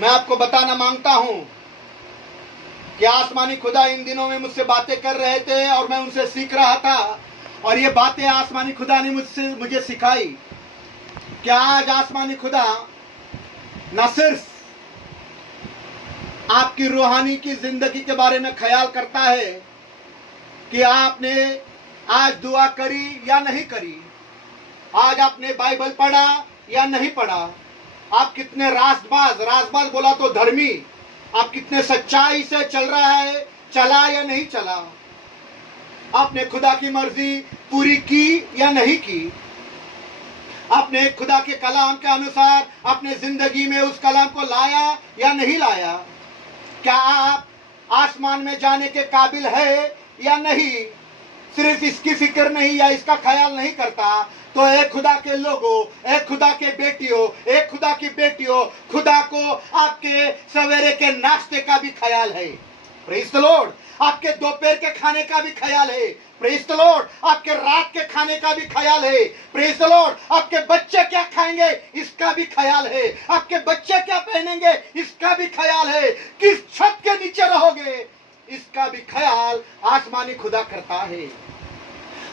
मैं आपको बताना मांगता हूं कि आसमानी खुदा इन दिनों में मुझसे बातें कर रहे थे और मैं उनसे सीख रहा था, और ये बातें आसमानी खुदा ने मुझे सिखाई कि आज आसमानी खुदा न सिर्फ आपकी रूहानी की जिंदगी के बारे में ख्याल करता है कि आपने आज दुआ करी या नहीं करी, आज आपने बाइबल पढ़ा या नहीं पढ़ा, आप कितने राजबाज बोला तो धर्मी, आप कितने सच्चाई से चल रहा है, चला या नहीं चला, आपने खुदा की मर्जी पूरी की या नहीं की, आपने खुदा के कलाम के अनुसार अपने जिंदगी में उस कलाम को लाया या नहीं लाया, क्या आप आसमान में जाने के काबिल है या नहीं। सिर्फ इसकी फिक्र नहीं या इसका ख्याल नहीं करता तो एक खुदा के लोगों, एक खुदा के बेटियों, एक खुदा की बेटियों, खुदा को आपके सवेरे के नाश्ते का भी ख्याल है, प्रेज़ द लॉर्ड, आपके दोपहर के खाने का भी ख्याल है, प्रेज़ द लॉर्ड, आपके रात के खाने का भी ख्याल है, प्रेज़ द लॉर्ड, आपके बच्चे क्या खाएंगे इसका भी ख्याल है, आपके बच्चे क्या पहनेंगे इसका भी ख्याल है, किस छत के नीचे रहोगे इसका भी ख्याल आसमानी खुदा करता है।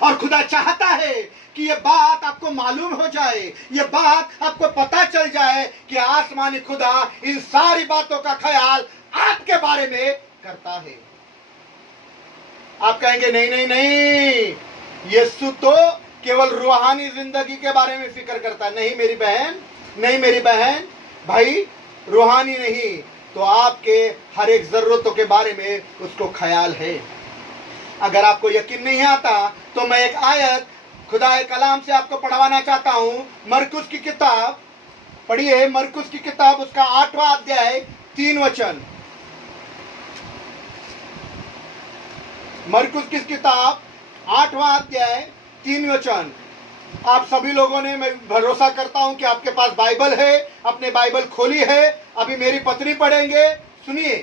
और खुदा चाहता है कि ये बात आपको मालूम हो जाए, ये बात आपको पता चल जाए कि आसमानी खुदा इन सारी बातों का ख्याल आपके बारे में करता है। आप कहेंगे नहीं नहीं नहीं, यीशु तो केवल रूहानी जिंदगी के बारे में फिक्र करता। नहीं मेरी बहन, नहीं मेरी बहन, भाई रूहानी नहीं तो आपके हर एक जरूरतों के बारे में उसको ख्याल है। अगर आपको यकीन नहीं आता तो मैं एक आयत खुदा कलाम से आपको पढ़वाना चाहता हूं। मरकुस की किताब पढ़िए, मरकुस की किताब उसका 8वां अध्याय 3 वचन। मरकुस की किताब 8वां अध्याय 3 वचन। आप सभी लोगों ने, मैं भरोसा करता हूं कि आपके पास बाइबल है, अपने बाइबल खोली है। अभी मेरी पत्री पढ़ेंगे, सुनिए।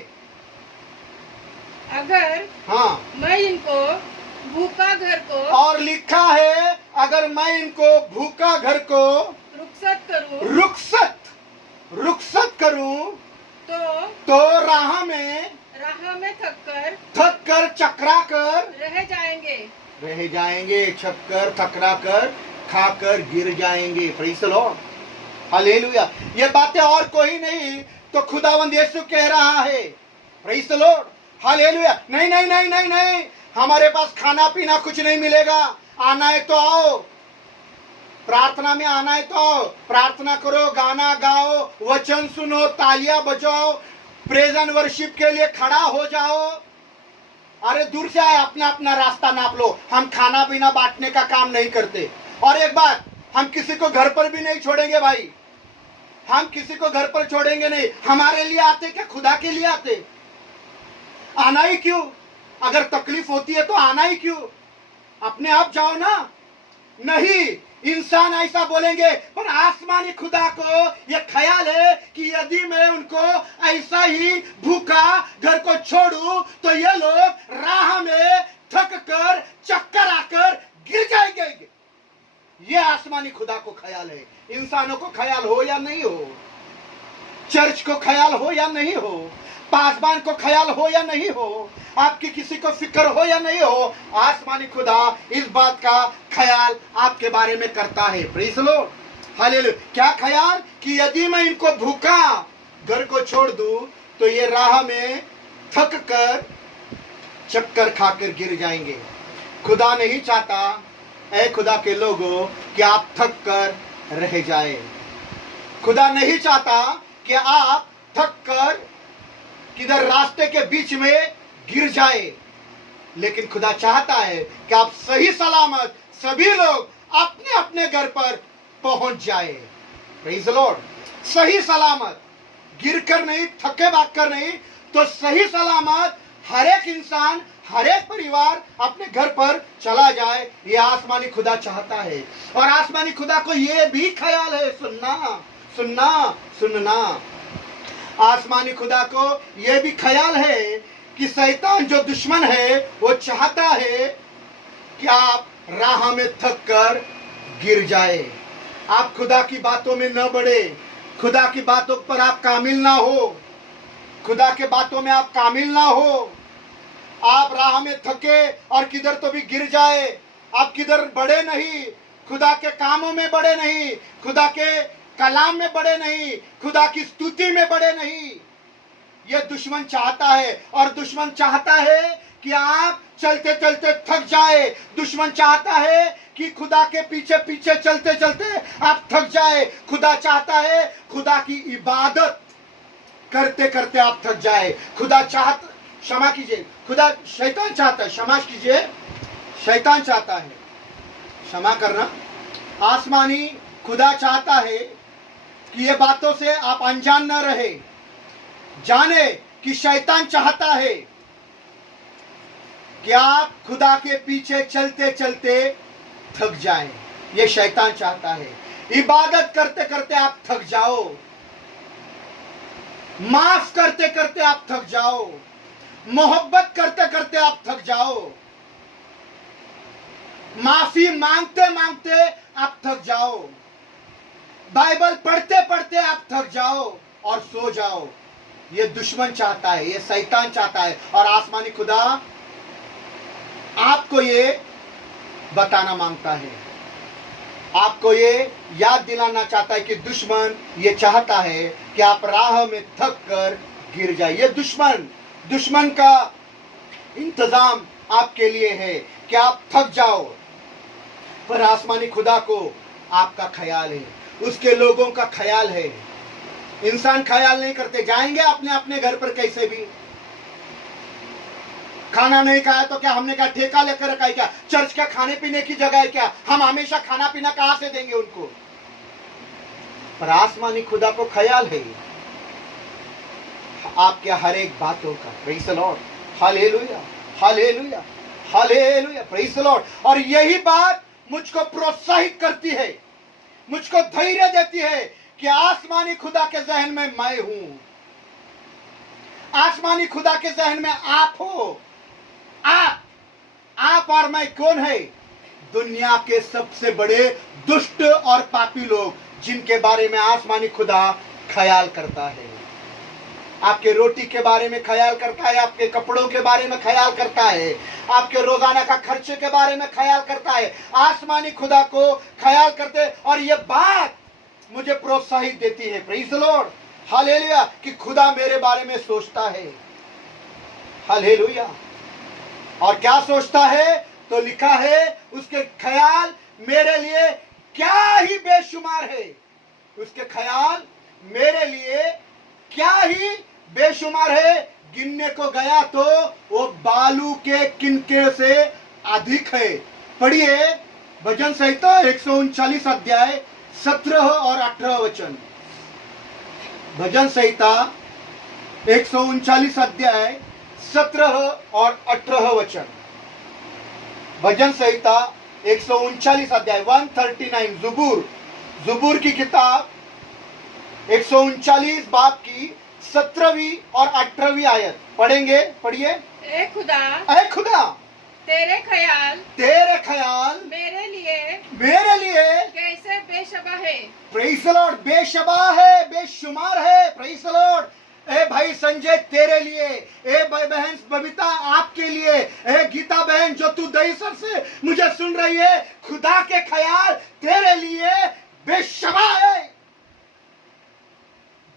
अगर हाँ, मैं इनको भूखा घर को, और लिखा है अगर मैं इनको भूखा घर को रुखसत करूं तो राह में थक कर चकरा कर रह जाएंगे, चक्कर थकरा कर खाकर गिर जाएंगे। Praise the lord, hallelujah. ये बातें और कोई नहीं तो खुदावंद यीशु कह रहा है। Praise the lord, hallelujah. नहीं नहीं नहीं नहीं नहीं, हमारे पास खाना पीना कुछ नहीं मिलेगा, आना है तो आओ, प्रार्थना में आना है तो आओ, प्रार्थना करो, गाना गाओ, वचन सुनो, तालियां बजाओ, प्रेज एंड वर्शिप के लिए खड़ा हो जाओ। अरे दूर से आए, अपना अपना रास्ता नाप लो। हम खाना पीना बांटने का काम नहीं करते। और एक बात, हम किसी को घर पर भी नहीं छोड़ेंगे भाई, हम किसी को घर पर छोड़ेंगे नहीं। हमारे लिए आते क्या, खुदा के लिए आते? आना ही क्यों? अगर तकलीफ होती है तो आना ही क्यों? अपने आप जाओ ना। नहीं, इंसान ऐसा बोलेंगे, पर आसमानी खुदा को यह ख्याल है कि यदि मैं उनको ऐसा ही भूखा घर को छोड़ूं तो ये लोग राह में थक कर चक्कर आकर गिर जाएंगे। ये आसमानी खुदा को ख्याल है। इंसानों को ख्याल हो या नहीं हो, चर्च को ख्याल हो या नहीं हो, पासबान को ख्याल हो या नहीं हो, आपकी किसी को फिक्र हो या नहीं हो, आसमानी खुदा इस बात का ख्याल आपके बारे में करता है। Praise the lord, hallelujah. क्या ख्याल? कि यदि मैं इनको भूखा घर को छोड़ दूं तो ये राह में थक कर चक्कर खाकर गिर जाएंगे। खुदा नहीं चाहता, ऐ खुदा के लोगों, कि आप थक कर रह जाए। खुदा नहीं चाहता कि आप थक कर किधर रास्ते के बीच में गिर जाए, लेकिन खुदा चाहता है कि आप सही सलामत सभी लोग अपने अपने घर पर पहुंच जाए। प्रेज़ द लॉर्ड, सही सलामत, गिर कर नहीं, थके भाग कर नहीं, तो सही सलामत हर एक इंसान, हर एक परिवार अपने घर पर चला जाए। ये आसमानी खुदा चाहता है। और आसमानी खुदा को ये भी ख्याल है, सुनना सुनना सुनना, आसमानी खुदा को यह भी ख्याल है कि शैतान जो दुश्मन है वो चाहता है कि आप राह में थक कर गिर जाए, आप खुदा की बातों में न बढ़े, खुदा की बातों पर आप कामिल ना हो, खुदा के बातों में आप कामिल ना हो, आप राह में थके और किधर तो भी गिर जाए, आप किधर बढ़े नहीं, खुदा के कामों में बढ़े नहीं, खुदा के कलाम में बढ़े नहीं, खुदा की स्तुति में बढ़े नहीं। यह दुश्मन चाहता है, और दुश्मन चाहता है कि आप चलते चलते थक जाए। दुश्मन चाहता है कि खुदा के पीछे पीछे चलते चलते आप थक जाए। खुदा चाहता है खुदा की इबादत करते करते आप थक जाए। खुदा चाहता, क्षमा कीजिए, खुदा, शैतान चाहता है, क्षमा कीजिए, शैतान चाहता है, क्षमा करना, आसमानी खुदा चाहता है कि ये बातों से आप अनजान न रहे। जाने कि शैतान चाहता है कि आप खुदा के पीछे चलते चलते थक जाएं। ये शैतान चाहता है। इबादत करते करते आप थक जाओ, माफ करते करते आप थक जाओ, मोहब्बत करते करते आप थक जाओ, माफी मांगते मांगते आप थक जाओ, बाइबल पढ़ते पढ़ते आप थक जाओ और सो जाओ। ये दुश्मन चाहता है, ये शैतान चाहता है। और आसमानी खुदा आपको ये बताना मांगता है, आपको ये याद दिलाना चाहता है कि दुश्मन ये चाहता है कि आप राह में थक कर गिर जाए। ये दुश्मन का इंतजाम आपके लिए है कि आप थक जाओ, पर आसमानी खुदा को आपका ख्याल है, उसके लोगों का ख्याल है। इंसान ख्याल नहीं करते, जाएंगे अपने अपने घर पर कैसे भी। खाना नहीं खाया तो क्या हमने क्या ठेका लेकर रखा है क्या? चर्च का खाने पीने की जगह है क्या? हम हमेशा खाना पीना कहां से देंगे उनको? पर आसमानी खुदा को ख्याल है आपके हर एक बातों का। Praise the lord, hallelujah, hallelujah, hallelujah, praise the Lord. और यही बात मुझको प्रोत्साहित करती है, मुझको धैर्य देती है कि आसमानी खुदा के जहन में मैं हूं, आसमानी खुदा के जहन में आप हो। आप और मैं कौन है? दुनिया के सबसे बड़े दुष्ट और पापी लोग, जिनके बारे में आसमानी खुदा ख्याल करता है। आपके रोटी के बारे में ख्याल करता है, आपके कपड़ों के बारे में ख्याल करता है, आपके रोजाना का खर्चे के बारे में ख्याल करता है। आसमानी खुदा को ख्याल करते, और यह बात मुझे प्रोत्साहित देती है, प्रेज़ द लॉर्ड, हालेलुया, कि खुदा मेरे बारे में सोचता है। हालेलुया। और क्या सोचता है? तो लिखा है उसके ख्याल मेरे लिए क्या ही बेशुमार है। उसके ख्याल मेरे लिए क्या ही बेशुमार है। गिनने को गया तो वो बालू के किनके से अधिक है। पढ़िए भजन संहिता 139 अध्याय 17 और 18 वचन। भजन संहिता 139 अध्याय 17 और 18 वचन। भजन संहिता 139 अध्याय 139, जुबूर की किताब 139 बाब की 17वीं और 18वीं आयत पढ़ेंगे। पढ़िए। ए खुदा तेरे ख्याल मेरे लिए कैसे बेशबा है। प्रेज़ द लॉर्ड, बेशबा है, बेशुमार है। Praise the Lord. ए भाई संजय तेरे लिए, ए भाई बहन बबीता आपके लिए, ए गीता बहन जो तू दहीसर से मुझे सुन रही है, खुदा के ख्याल तेरे लिए बेशबा है।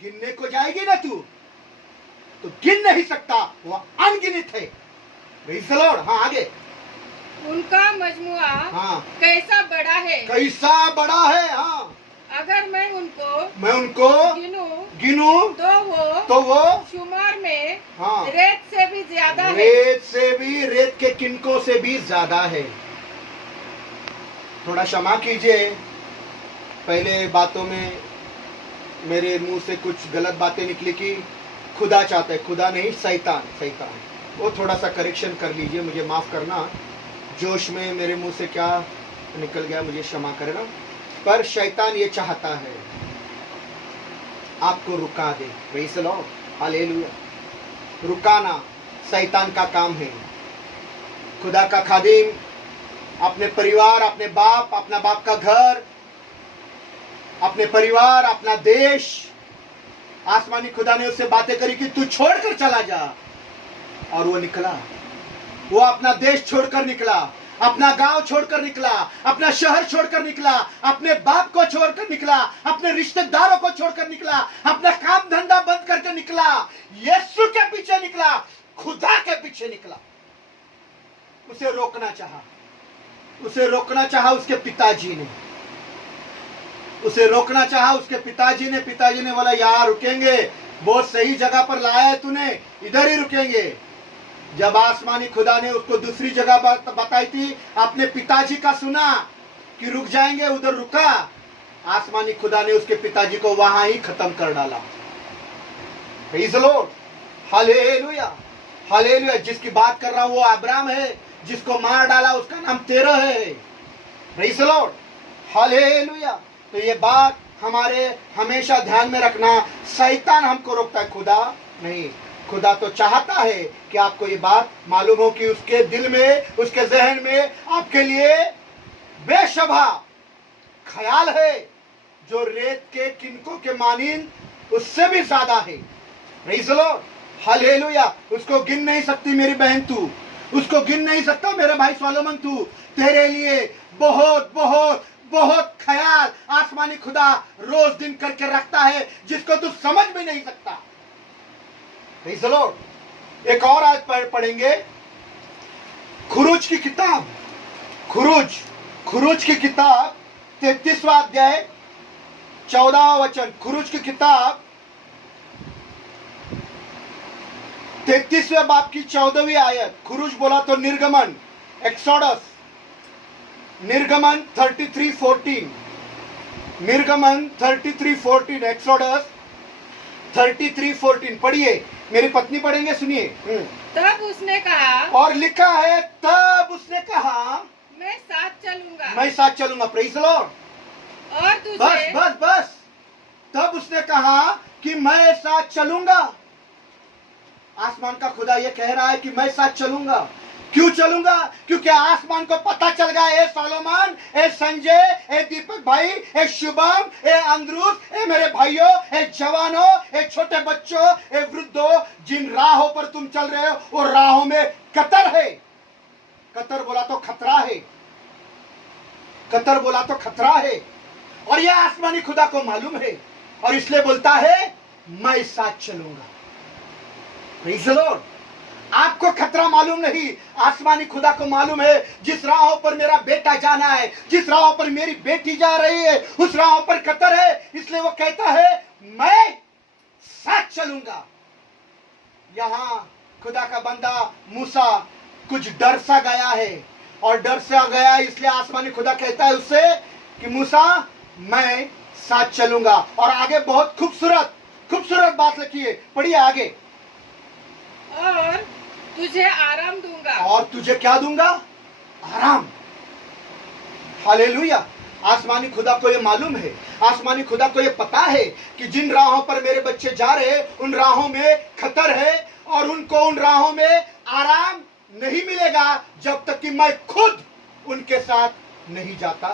गिनने को जाएगी ना तू तो गिन नहीं सकता, वो अनगिनत है। Praise the Lord. हाँ आगे। उनका मजमुआ हाँ कैसा बड़ा है, कैसा बड़ा है। हाँ अगर मैं उनको गिनूं तो वो शुमार में हाँ रेत से भी ज्यादा है। रेत के किनकों से भी ज्यादा है। थोड़ा क्षमा कीजिए, पहले बातों में मेरे मुंह से कुछ गलत बातें निकली कि खुदा चाहता है, खुदा नहीं शैतान। वो थोड़ा सा करेक्शन कर लीजिए, मुझे माफ करना, जोश में मेरे मुंह से क्या निकल गया मुझे क्षमा करना। पर शैतान ये चाहता है आपको रुका दे। Praise the lord, hallelujah. रुकाना शैतान का काम है। खुदा का खादिम अपने परिवार, अपने बाप, अपना बाप का घर, अपने परिवार, अपना देश, आसमानी खुदा ने उससे बातें करी कि तू छोड़कर चला जा, और वो निकला। वो अपना देश छोड़कर निकला, अपना गांव छोड़कर निकला, अपना शहर छोड़कर निकला, अपने बाप को छोड़कर निकला, अपने रिश्तेदारों को छोड़कर निकला, अपना काम धंधा बंद करके निकला, यीशु के पीछे निकला, खुदा के पीछे निकला। उसे रोकना चाहा, उसे रोकना चाहा उसके पिताजी ने, उसे रोकना चाहा उसके पिताजी ने। पिताजी ने बोला यार रुकेंगे, बहुत सही जगह पर लाया है तूने, इधर ही रुकेंगे। जब आसमानी खुदा ने उसको दूसरी जगह बताई थी, अपने पिताजी का सुना कि रुक जाएंगे, उधर रुका। आसमानी खुदा ने उसके पिताजी को वहां ही खत्म कर डाला। Praise the lord, hallelujah, hallelujah. जिसकी बात कर रहा हूं वो अब्राहम है, जिसको मार डाला उसका नाम तेरह है। Praise the lord, hallelujah. तो ये बात हमारे हमेशा ध्यान में रखना, शैतान हमको रोकता है, खुदा नहीं। खुदा तो चाहता है कि आपको ये बात मालूम हो कि उसके दिल में, उसके जहन में आपके लिए बेशबा ख्याल है, जो रेत के किनकों के मानिंद उससे भी ज्यादा है। Praise the lord, hallelujah. उसको गिन नहीं सकती मेरी बहन तू, उसको गिन नहीं सकता मेरे भाई सोलोमन तू। तेरे लिए बहुत बहुत बहुत ख्याल आसमानी खुदा रोज दिन करके रखता है, जिसको तू समझ भी नहीं सकता। Praise the Lord. एक और आज पढ़ेंगे खुरूज की किताब, खुरूज की किताब 33वां अध्याय 14वां वचन। खुरूज की किताब 33वें बाब की 14वीं आयत। खुरूज बोला तो निर्गमन, एक्सोडस, निर्गमन 33:14, निर्गमन 33:14, एक्सोडस 33:14। पढ़िए, मेरी पत्नी पढ़ेंगे, सुनिए। तब उसने कहा, और लिखा है तब उसने कहा मैं साथ चलूंगा, मैं साथ चलूंगा। Praise the Lord. और तुझे बस बस बस, तब उसने कहा कि मैं साथ चलूंगा। आसमान का खुदा ये कह रहा है कि मैं साथ चलूंगा। क्यों चलूंगा? क्योंकि आसमान को पता चल गया, ए सोलोमन, ए संजय, ए दीपक भाई, ए शुभम, ए अंद्रुस, ए मेरे भाइयों, ए जवानों, ए छोटे बच्चों, ए वृद्धों, जिन राहों पर तुम चल रहे हो वो राहों में कतर है। कतर बोला तो खतरा है, कतर बोला तो खतरा है, और यह आसमानी खुदा को मालूम है, और इसलिए बोलता है मैं साथ चलूंगा। Praise the Lord. आपको खतरा मालूम नहीं, आसमानी खुदा को मालूम है। जिस राहों पर मेरा बेटा जाना है, जिस राहों पर मेरी बेटी जा रही है, उस राहों पर खतर है, इसलिए वो कहता है मैं साथ चलूंगा। यहां खुदा का बंदा मूसा कुछ डर सा गया है, और डर सा गया इसलिए आसमानी खुदा कहता है उससे कि मूसा मैं साथ चलूंगा। और आगे बहुत खूबसूरत खूबसूरत बात लिखी है, पढ़िए आगे। और तुझे आराम दूंगा। और तुझे क्या दूंगा? आराम। हालेलुया। आसमानी खुदा को ये मालूम है, आसमानी खुदा को ये पता है कि जिन राहों पर मेरे बच्चे जा रहे हैं उन राहों में खतर है, और उनको उन राहों में आराम नहीं मिलेगा जब तक कि मैं खुद उनके साथ नहीं जाता।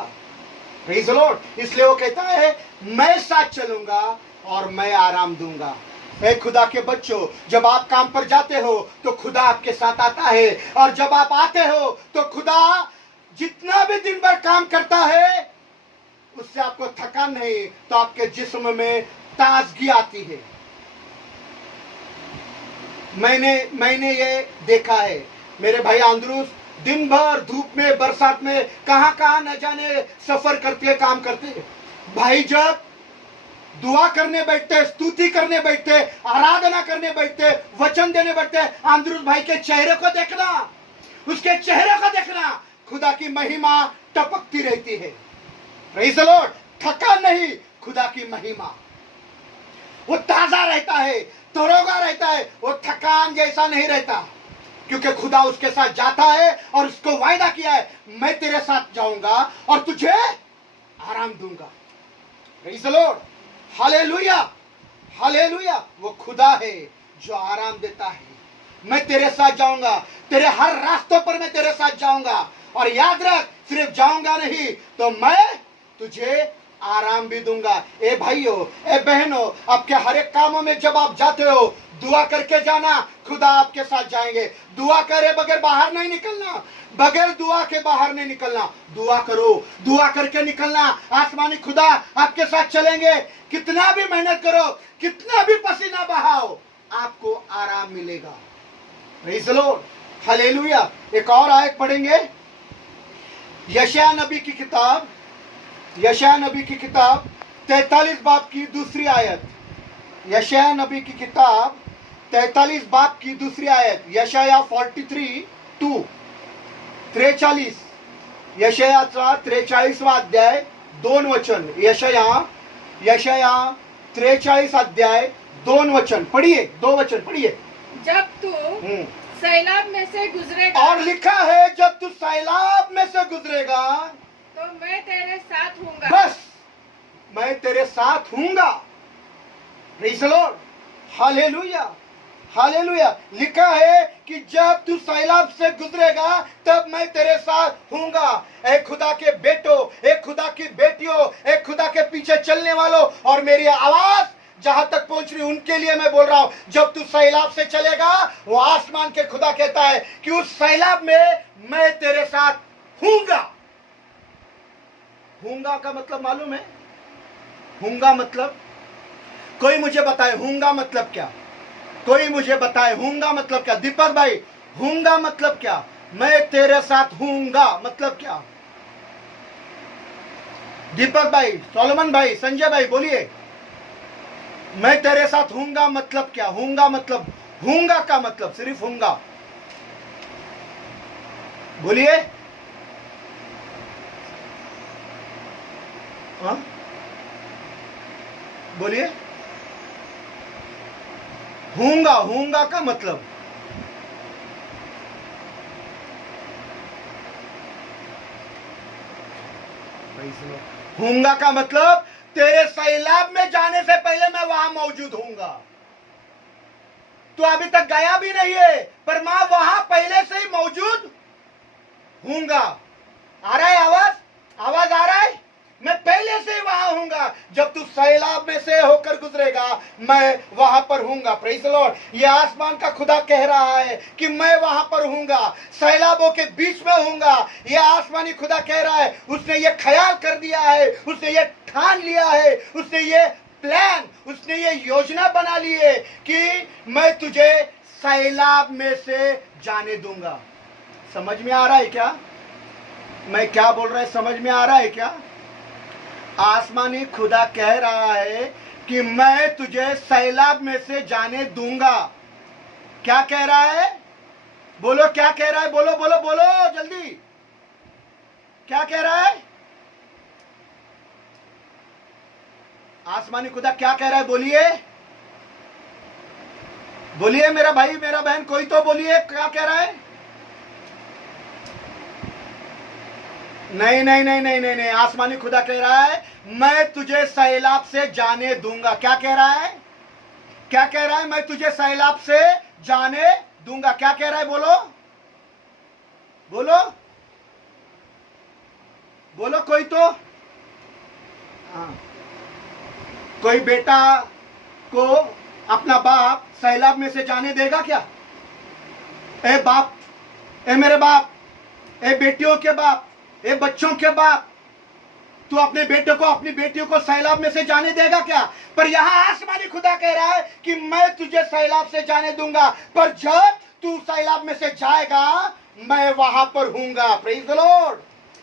Praise the Lord. इसलिए वो कहता है मैं साथ चलूंगा और मैं आराम दूंगा। ऐ खुदा के बच्चों, जब आप काम पर जाते हो तो खुदा आपके साथ आता है, और जब आप आते हो तो खुदा जितना भी दिन भर काम करता है उससे आपको थकान नहीं, तो आपके जिस्म में ताजगी आती है। मैंने ये देखा है, मेरे भाई आंद्रूस दिन भर धूप में बरसात में कहां न जाने सफर करते काम करते। भाई जब दुआ करने बैठते, स्तुति करने बैठते, आराधना करने बैठते, वचन देने बैठते, आंद्रूस भाई के चेहरे को देखना, उसके चेहरे को देखना, खुदा की महिमा टपकती रहती है। Praise the Lord. थकान नहीं, खुदा की महिमा। वो ताजा रहता है, तरोगा रहता है, वो थकान जैसा नहीं रहता, क्योंकि खुदा उसके साथ जाता है और उसको वायदा किया है मैं तेरे साथ जाऊंगा और तुझे आराम दूंगा। Praise the lord. Hallelujah, hallelujah. वो खुदा है जो आराम देता है। मैं तेरे साथ जाऊंगा, तेरे हर रास्तों पर मैं तेरे साथ जाऊंगा, और याद रख सिर्फ जाऊंगा नहीं तो मैं तुझे आराम भी दूंगा। ए भाइयों, ए बहनों, आपके हर एक कामों में जब आप जाते हो, दुआ करके जाना, खुदा आपके साथ जाएंगे। दुआ करे बगैर बाहर नहीं निकलना, बगैर दुआ के बाहर नहीं निकलना। दुआ करो, दुआ करके निकलना, आसमानी खुदा आपके साथ चलेंगे। कितना भी मेहनत करो, कितना भी पसीना बहाओ, आपको आराम मिलेगा। Praise the lord, hallelujah. एक और आयत पढ़ेंगे, यशायाह नबी की किताब, यशायाह नबी की किताब 43 बाब की दूसरी आयत। यशायाह नबी की किताब 43 बाब की दूसरी आयत। यशायाह 43:2, 43, यशायाहचा 43वां अध्याय 2 वचन। यशायाह 43 अध्याय 2 वचन पढ़िए, 2 वचन पढ़िए। जब तू सैलाब में से गुजरेगा, और लिखा है जब तू सैलाब में से गुजरेगा तो मैं तेरे साथ हूँगा। बस मैं तेरे साथ हूँगा। Praise the lord, hallelujah, hallelujah. लिखा है कि जब तू सैलाब से गुजरेगा तब मैं तेरे साथ हूँगा। ए खुदा के बेटों, ए खुदा की बेटियों, ए खुदा के पीछे चलने वालों, और मेरी आवाज जहां तक पहुंच रही उनके लिए मैं बोल रहा हूं, जब तू सैलाब से चलेगा, वो आसमान के खुदा कहता है कि उस सैलाब में मैं तेरे साथ हूँगा। हूँगा का मतलब मालूम है? हूँगा मतलब, कोई मुझे बताए हूँगा मतलब क्या? कोई मुझे बताए हूँगा मतलब क्या? दीपक भाई, हूँगा मतलब क्या? मैं तेरे साथ हूँगा मतलब क्या? दीपक भाई, सोलोमन भाई, संजय भाई, बोलिए, मैं तेरे साथ हूँगा मतलब क्या? हूँगा मतलब, हूँगा का मतलब सिर्फ हूँगा, बोलिए। हाँ बोलिए, हूँगा, हूँगा का मतलब, हूँगा का मतलब तेरे सैलाब में जाने से पहले मैं वहां मौजूद हूँगा। तू अभी तक गया भी नहीं है, पर मैं वहां पहले से ही मौजूद हूँगा। आ रहा है आवाज? आवाज आ रहा है? मैं पहले से ही वहां हूँगा। जब तू सैलाब में से होकर गुजरेगा, मैं वहां पर हूँगा। प्रेज़ द लॉर्ड, ये आसमान का खुदा कह रहा है कि मैं वहां पर हूँगा, सैलाबों के बीच में हूँगा। ये आसमानी खुदा कह रहा है, उसने ये ख्याल कर दिया है, उसने ये ठान लिया है, उसने ये प्लान, उसने ये योजना बना ली है कि मैं तुझे सैलाब में से जाने दूंगा। समझ में आ रहा है क्या मैं क्या बोल रहा है? समझ में आ रहा है क्या? आसमानी खुदा कह रहा है कि मैं तुझे सैलाब में से जाने दूंगा। क्या कह रहा है? बोलो, क्या कह रहा है? बोलो बोलो बोलो जल्दी, क्या कह रहा है? आसमानी खुदा क्या कह रहा है? बोलिए, बोलिए मेरा भाई, मेरा बहन, कोई तो बोलिए, क्या कह रहा है? नहीं नहीं नहीं नहीं नहीं नहीं, आसमानी खुदा कह रहा है मैं तुझे सैलाब से जाने दूंगा। क्या कह रहा है? क्या कह रहा है? मैं तुझे सैलाब से जाने दूंगा। क्या कह रहा है? बोलो बोलो बोलो, कोई तो। हाँ, कोई बेटा को अपना बाप सैलाब में से जाने देगा क्या? ए बाप, ए मेरे बाप, ए बेटियों के बाप, ए बच्चों के बाप, तू अपने बेटे को, अपनी बेटियों को सैलाब में से जाने देगा क्या? पर यहां आसमानी खुदा कह रहा है कि मैं तुझे सैलाब से जाने दूंगा, पर जब तू सैलाब में से जाएगा मैं वहां पर हूंगा। Praise the lord,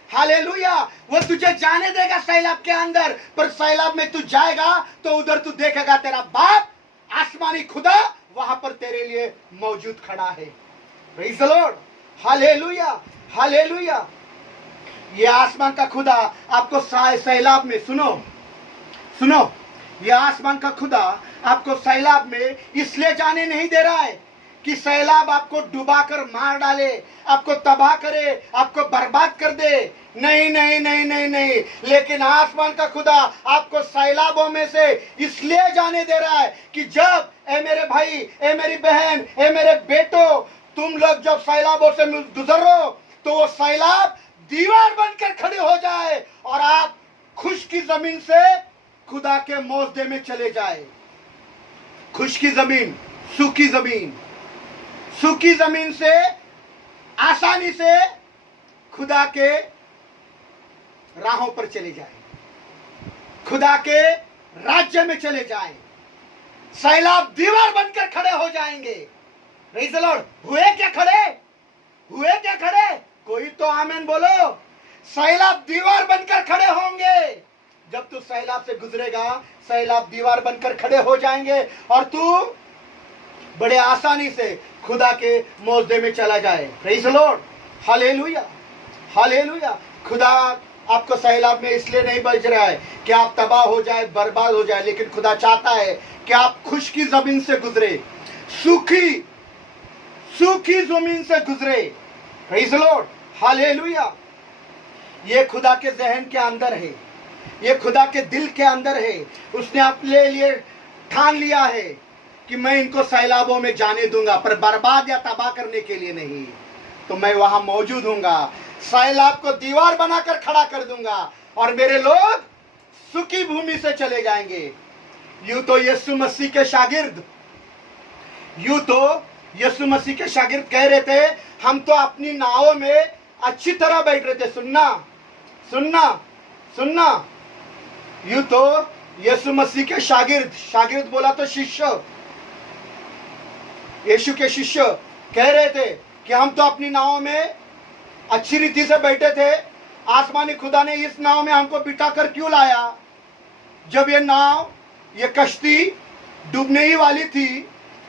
hallelujah. वो तुझे जाने देगा सैलाब के अंदर, पर सैलाब में तू जाएगा तो उधर तू देखेगा तेरा बाप, आसमानी खुदा वहां पर तेरे लिए मौजूद खड़ा है। Praise the lord, hallelujah, hallelujah. ये आसमान का खुदा आपको सैलाब में, सुनो सुनो, ये आसमान का खुदा आपको सैलाब में इसलिए जाने नहीं दे रहा है कि सैलाब आपको डुबाकर मार डाले, आपको तबाह करे, आपको बर्बाद कर दे। नहीं नहीं नहीं नहीं नहीं, लेकिन आसमान का खुदा आपको सैलाबों में से इसलिए जाने दे रहा है कि जब, ए मेरे भाई, ए मेरी बहन, ए मेरे बेटो, तुम लोग जब सैलाबों से गुजरो तो वो सैलाब दीवार बनकर खड़े हो जाए और आप खुश्की जमीन से खुदा के मौजदे में चले जाए। खुश्की जमीन, सूखी जमीन, सूखी जमीन से आसानी से खुदा के राहों पर चले जाए, खुदा के राज्य में चले जाए। सैलाब दीवार बनकर खड़े हो जाएंगे। Praise the Lord. हुए क्या खड़े? हुए क्या खड़े? कोई तो आमीन बोलो। सैलाब दीवार बनकर खड़े होंगे। जब तू सैलाब से गुजरेगा, सैलाब दीवार बनकर खड़े हो जाएंगे और तू बड़े आसानी से खुदा के मौजदे में चला जाए। Praise the lord. Hallelujah, hallelujah. खुदा आपको सैलाब में इसलिए नहीं भेज रहा है कि आप तबाह हो जाए, बर्बाद हो जाए, लेकिन खुदा चाहता है कि आप खुश्की जमीन से गुजरे, सूखी सूखी जमीन से गुजरे। Praise the lord. हालेलुया। ये खुदा के जहन के अंदर है, ये खुदा के दिल के अंदर है। उसने अपने लिए ठान लिया है कि मैं इनको सैलाबों में जाने दूंगा, पर बर्बाद या तबाह करने के लिए नहीं। तो मैं वहां मौजूद हूंगा, सैलाब को दीवार बनाकर खड़ा कर दूंगा और मेरे लोग सूखी भूमि से चले जाएंगे। यूं तो यीशु मसीह के शागिर्द, यूं तो यीशु मसीह के शागिर्द कह रहे थे, हम तो अपनी नावों में अच्छी तरह बैठ रहे थे। सुनना सुनना सुनना। यूं तो यीशु मसीह के शागिर्द, शागिर्द बोला तो शिष्य, यीशु के शिष्य कह रहे थे कि हम तो अपनी नावों में अच्छी रीति से बैठे थे, आसमानी खुदा ने इस नाव में हमको बिठाकर क्यों लाया? जब ये नाव, ये कश्ती डूबने ही वाली थी,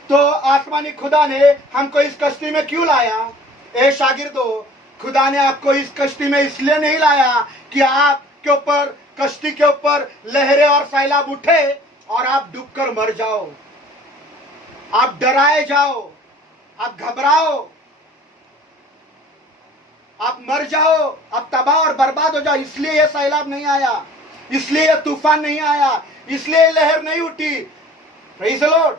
तो आसमानी खुदा ने हमको इस कश्ती में क्यों लाया? ए शागिर्दो, खुदा ने आपको इस कश्ती में इसलिए नहीं लाया कि आपके ऊपर, कश्ती के ऊपर लहरें और सैलाब उठे और आप डूबकर मर जाओ, आप डराए जाओ, आप घबराओ, आप मर जाओ, आप तबाह और बर्बाद हो जाओ। इसलिए यह सैलाब नहीं आया, इसलिए यह तूफान नहीं आया, इसलिए लहर नहीं उठी। Praise the Lord.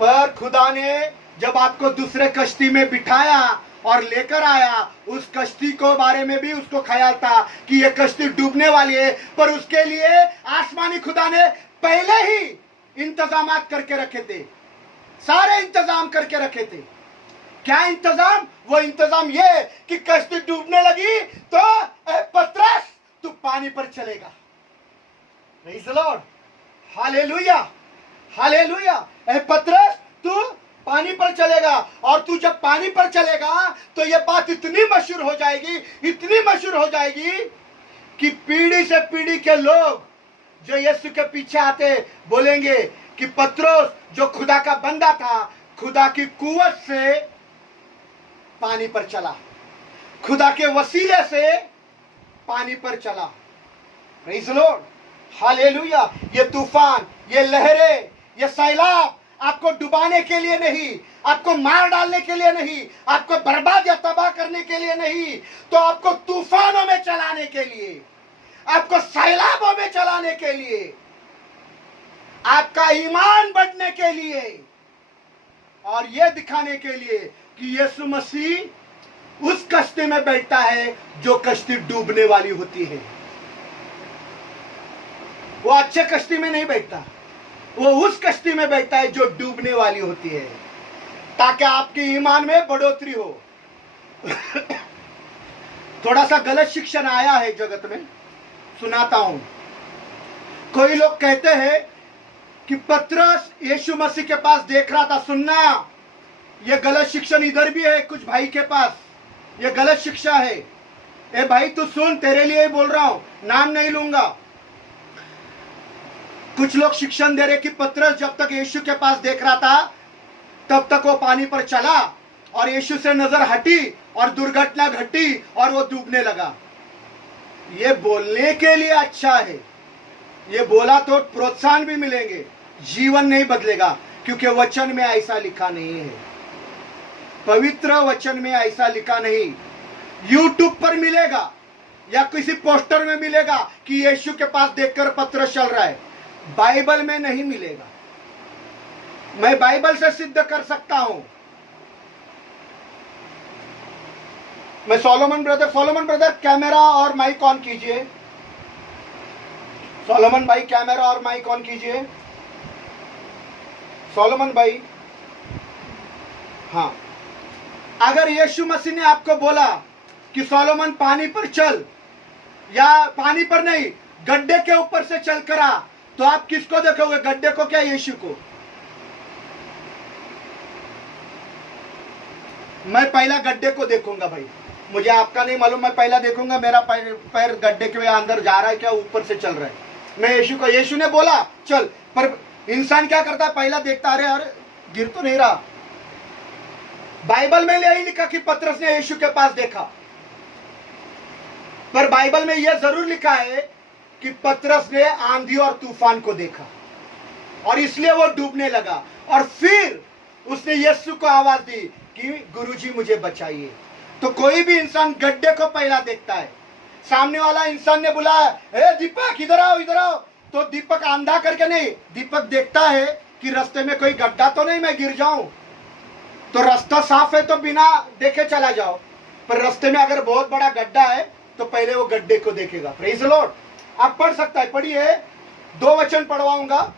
पर खुदा ने जब आपको दूसरे कश्ती में बिठाया और लेकर आया, उस कश्ती को बारे में भी उसको ख्याल था कि यह कश्ती डूबने वाली है, पर उसके लिए आसमानी खुदा ने पहले ही इंतजाम करके रखे थे, सारे इंतजाम करके रखे थे। क्या इंतजाम? वो इंतजाम ये कि कश्ती डूबने लगी तो ए पतरस, तू पानी पर चलेगा। Praise the lord. Hallelujah, hallelujah. ए पतरस, तू पानी पर चलेगा, और तू जब पानी पर चलेगा तो ये बात इतनी मशहूर हो जाएगी, इतनी मशहूर हो जाएगी कि पीढ़ी से पीढ़ी के लोग जो यीशु के पीछे आते बोलेंगे कि पतरस जो खुदा का बंदा था, खुदा की कुव्वत से पानी पर चला, खुदा के वसीले से पानी पर चला। Praise the lord. हालेलुया। ये तूफान, ये लहरें, ये सैलाब आपको डुबाने के लिए नहीं, आपको मार डालने के लिए नहीं, आपको बर्बाद या तबाह करने के लिए नहीं, तो आपको तूफानों में चलाने के लिए, आपको सैलाबों में चलाने के लिए, आपका ईमान बढ़ने के लिए, और यह दिखाने के लिए कि यीशु मसीह उस कश्ती में बैठता है जो कश्ती डूबने वाली होती है। वो अच्छे कश्ती में नहीं बैठता, वो उस कश्ती में बैठता है जो डूबने वाली होती है, ताकि आपके ईमान में बढ़ोतरी हो। थोड़ा सा गलत शिक्षण आया है जगत में, सुनाता हूं। कोई लोग कहते हैं कि पतरस यीशु मसीह के पास देख रहा था। सुनना, यह गलत शिक्षण इधर भी है कुछ भाई के पास, यह गलत शिक्षा है। ए भाई तू सुन, तेरे लिए ही बोल रहा हूं, नाम नहीं लूंगा। कुछ लोग शिक्षण दे रहे कि पतरस जब तक यीशु के पास देख रहा था तब तक वो पानी पर चला, और यीशु से नजर हटी और दुर्घटना घटी और वो डूबने लगा। ये बोलने के लिए अच्छा है, ये बोला तो प्रोत्साहन भी मिलेंगे, जीवन नहीं बदलेगा, क्योंकि वचन में ऐसा लिखा नहीं है, पवित्र वचन में ऐसा लिखा नहीं। यूट्यूब पर मिलेगा या किसी पोस्टर में मिलेगा कि यीशु के पास देखकर पतरस चल रहा है, बाइबल में नहीं मिलेगा। मैं बाइबल से सिद्ध कर सकता हूं। मैं सोलोमन ब्रदर कैमरा और माइक ऑन कीजिए। सोलोमन भाई कैमरा और माइक ऑन कीजिए। सोलोमन भाई, हाँ, अगर यीशु मसीह ने आपको बोला कि सोलोमन पानी पर चल, या पानी पर नहीं गड्ढे के ऊपर से चल कर आ, तो आप किसको देखोगे? गड्ढे को क्या यीशु को? मैं पहला गड्ढे को देखूंगा भाई, मुझे आपका नहीं मालूम, मैं पहला देखूंगा मेरा पैर गड्ढे के अंदर जा रहा है क्या ऊपर से चल रहा है। मैं यीशु को, यीशु ने बोला चल, पर इंसान क्या करता है? पहला देखता, अरे अरे गिर तो नहीं रहा। बाइबल में यही लिखा कि पतरस ने यीशु के पास देखा, पर बाइबल में यह जरूर लिखा है कि पतरस ने आंधी और तूफान को देखा और इसलिए वो डूबने लगा, और फिर उसने यीशु को आवाज दी कि गुरुजी मुझे बचाइए। तो कोई भी इंसान गड्ढे को पहला देखता है। सामने वाला इंसान ने बोला, ए दीपक इधर आओ इधर आओ, तो दीपक आंधा करके नहीं, दीपक देखता है कि रास्ते में कोई गड्ढा तो नहीं, मैं गिर जाऊं। तो रास्ता साफ है तो बिना देखे चला जाओ, पर रास्ते में अगर बहुत बड़ा गड्ढा है तो पहले वो गड्ढे को देखेगा। Praise the Lord. आप पढ़ सकता है, पढ़िए, 2 वचन पढ़वाऊंगा,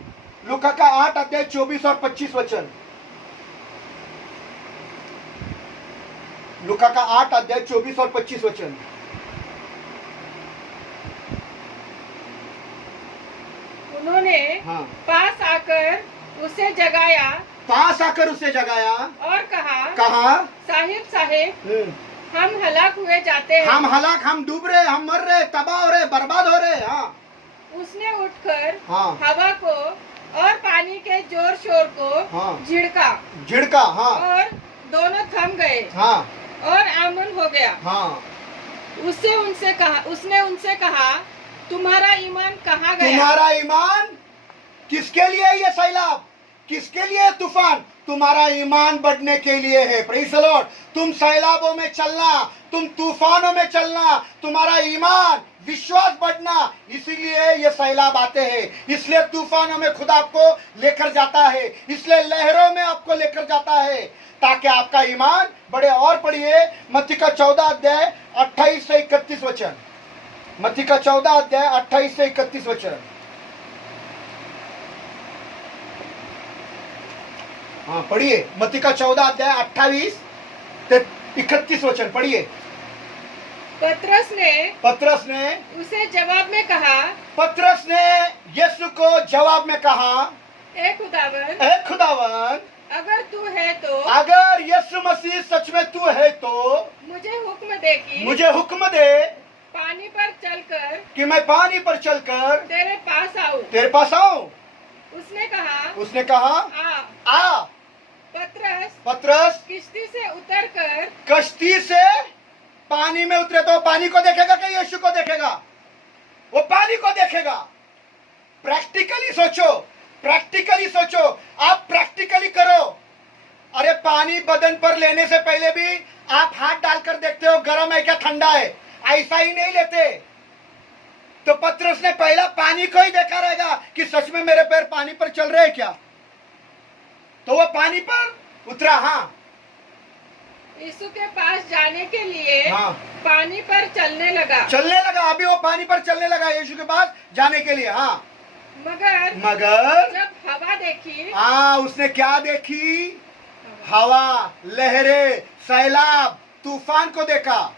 लूका का 8 अध्याय 24 और 25 वचन। लूका का 8 अध्याय 24 और 25 वचन। उन्होंने पास आकर उसे जगाया, और कहा साहिब साहिब, हम हलाक हुए जाते हैं, हम डूब रहे, हम मर रहे, तबाह हो रहे, बर्बाद हो रहे। हाँ। उसने उठकर हवा को और पानी के जोर शोर को झिड़का, और दोनों थम गए, और आमन हो गया। उसने उनसे कहा तुम्हारा ईमान कहाँ गया? तुम्हारा ईमान किसके लिए? ये सैलाब किसके लिए? तूफान तुम्हारा ईमान बढ़ने के लिए है। Praise the Lord. तुम सैलाबों में चलना, तुम तूफानों में चलना, तुम्हारा ईमान विश्वास बढ़ना, इसीलिए ये सैलाब आते हैं, इसलिए तूफानों में खुदा आपको लेकर जाता है, इसलिए लहरों में आपको लेकर जाता है, ताकि आपका ईमान बढ़े। और पढ़िए मत्ती का 14 अध्याय 28 से 31 वचन। मत्ती का 14 अध्याय 28 से 31 वचन। हाँ पढ़िए, मत्ती का 14 अध्याय 28 से 31 वचन पढ़िए। पतरस ने उसे जवाब में कहा, पतरस ने यीशु को जवाब में कहा, ए खुदावन, अगर तू है तो, अगर यीशु मसीह सच में तू है तो मुझे हुक्म दे पानी पर चलकर, कि मैं पानी पर चलकर तेरे पास आऊं। उसने कहा आ। पतरस कश्ती से पानी में उतरे, तो पानी को देखेगा कि यीशु को देखेगा? वो पानी को देखेगा। प्रैक्टिकली सोचो, आप प्रैक्टिकली करो। अरे पानी बदन पर लेने से पहले भी आप हाथ डालकर देखते हो गर्म है क्या ठंडा है, ऐसा ही नहीं लेते। तो पतरस ने पहला पानी को ही देखा रहेगा कि सच में मेरे पैर पानी पर चल रहे हैं क्या, तो वो पानी पर उतरा। हाँ, यीशु के पास जाने के लिए पानी पर चलने लगा। अभी वो पानी पर चलने लगा यीशु के पास जाने के लिए। हाँ, मगर जब हवा देखी, उसने क्या देखी? हवा, लहरें, सैलाब, तूफान को देखा।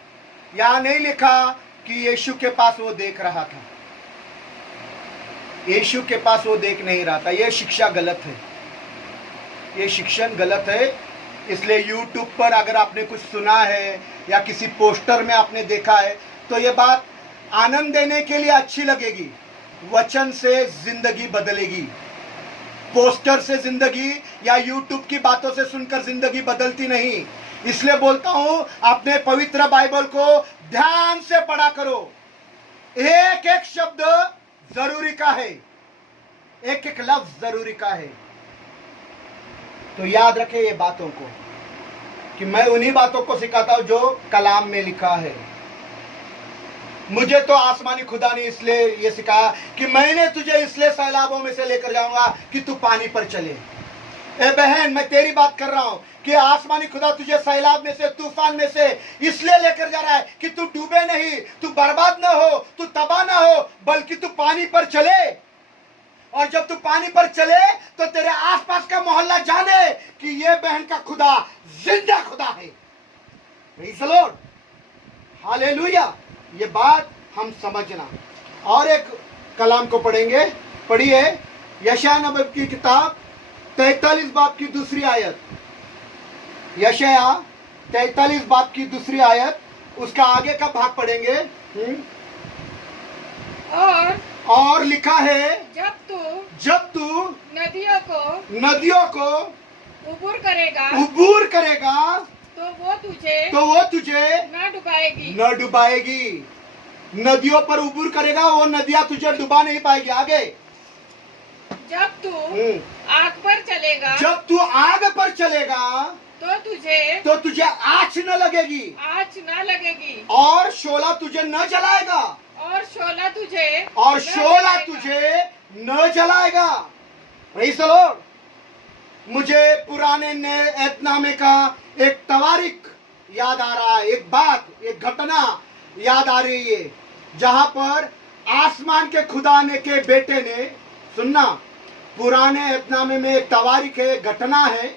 यहाँ नहीं लिखा कि यीशु के पास वो देख रहा था। यीशु के पास वो देख नहीं रहा था। यह शिक्षा गलत है, ये शिक्षण गलत है। इसलिए YouTube पर अगर आपने कुछ सुना है या किसी पोस्टर में आपने देखा है तो ये बात आनंद देने के लिए अच्छी लगेगी, वचन से जिंदगी बदलेगी। पोस्टर से जिंदगी या YouTube की बातों से सुनकर जिंदगी बदलती नहीं। इसलिए बोलता हूं, अपने पवित्र बाइबल को ध्यान से पढ़ा करो। एक एक शब्द जरूरी का है, एक एक लफ्ज जरूरी का है। तो याद रखें ये बातों को, कि मैं उन्हीं बातों को सिखाता हूं जो कलाम में लिखा है। मुझे तो आसमानी खुदा ने इसलिए ये सिखाया कि मैंने तुझे इसलिए सैलाबों में से लेकर जाऊंगा कि तू पानी पर चले। ए बहन, मैं तेरी बात कर रहा हूं कि आसमानी खुदा तुझे सैलाब में से, तूफान में से इसलिए लेकर जा रहा है कि तू डूबे नहीं, तू बर्बाद ना हो, तू तबाह ना हो, बल्कि तू पानी पर चले। और जब तू पानी पर चले तो तेरे आसपास का मोहल्ला जाने कि ये बहन का खुदा जिंदा खुदा है। Praise the lord, hallelujah. ये बात हम समझना। और एक कलाम को पढ़ेंगे, पढ़िए यशायाह नबी की किताब 43 बाब की दूसरी आयत। यशायाह 43 बाब की दूसरी आयत, उसका आगे का भाग पढ़ेंगे। और लिखा है, जब तू नदियों को उबूर करेगा तो वो तुझे न डुबाएगी। नदियों पर उबूर करेगा, वो नदियां तुझे डुबा नहीं पाएगी। आगे, जब तू आग पर चलेगा तो तुझे आँच न लगेगी और शोला तुझे न जलाएगा न जलाएगा। Praise the Lord. मुझे पुराने एतनामे का एक तवारीख याद आ रहा है, एक बात, एक घटना याद आ रही है, जहां पर आसमान के खुदा ने के बेटे ने, सुनना, पुराने एतनामे में एक तवारीख है, घटना है,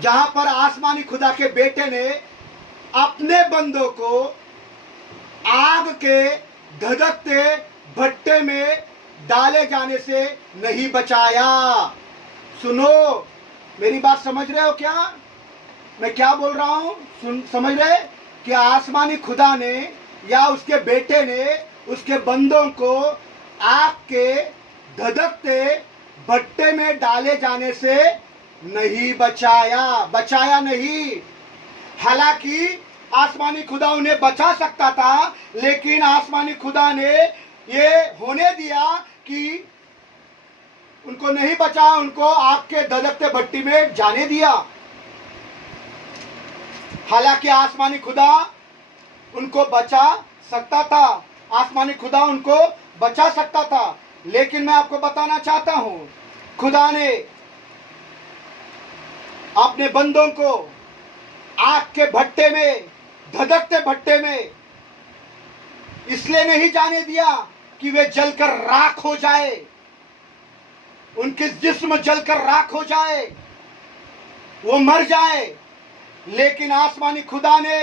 जहां पर आसमानी खुदा के बेटे ने अपने बंदों को आग के धधकते भट्टे में डाले जाने से नहीं बचाया। सुनो, मेरी बात समझ रहे हो क्या? मैं क्या बोल रहा हूं? समझ रहे कि आसमानी खुदा ने या उसके बेटे ने उसके बंदों को आग के धधकते भट्टे में डाले जाने से नहीं बचाया नहीं। हालांकि आसमानी खुदा उन्हें बचा सकता था, लेकिन आसमानी खुदा ने ये होने दिया कि उनको नहीं बचा, उनको आग के धधकते भट्टी में जाने दिया। हालांकि आसमानी खुदा उनको बचा सकता था, आसमानी खुदा उनको बचा सकता था, लेकिन मैं आपको बताना चाहता हूं, खुदा ने अपने बंदों को आग के भट्टे में, धधकते भट्टे में इसलिए नहीं जाने दिया कि वे जलकर राख हो जाए, उनके जिस्म जलकर राख हो जाए, वो मर जाए। लेकिन आसमानी खुदा ने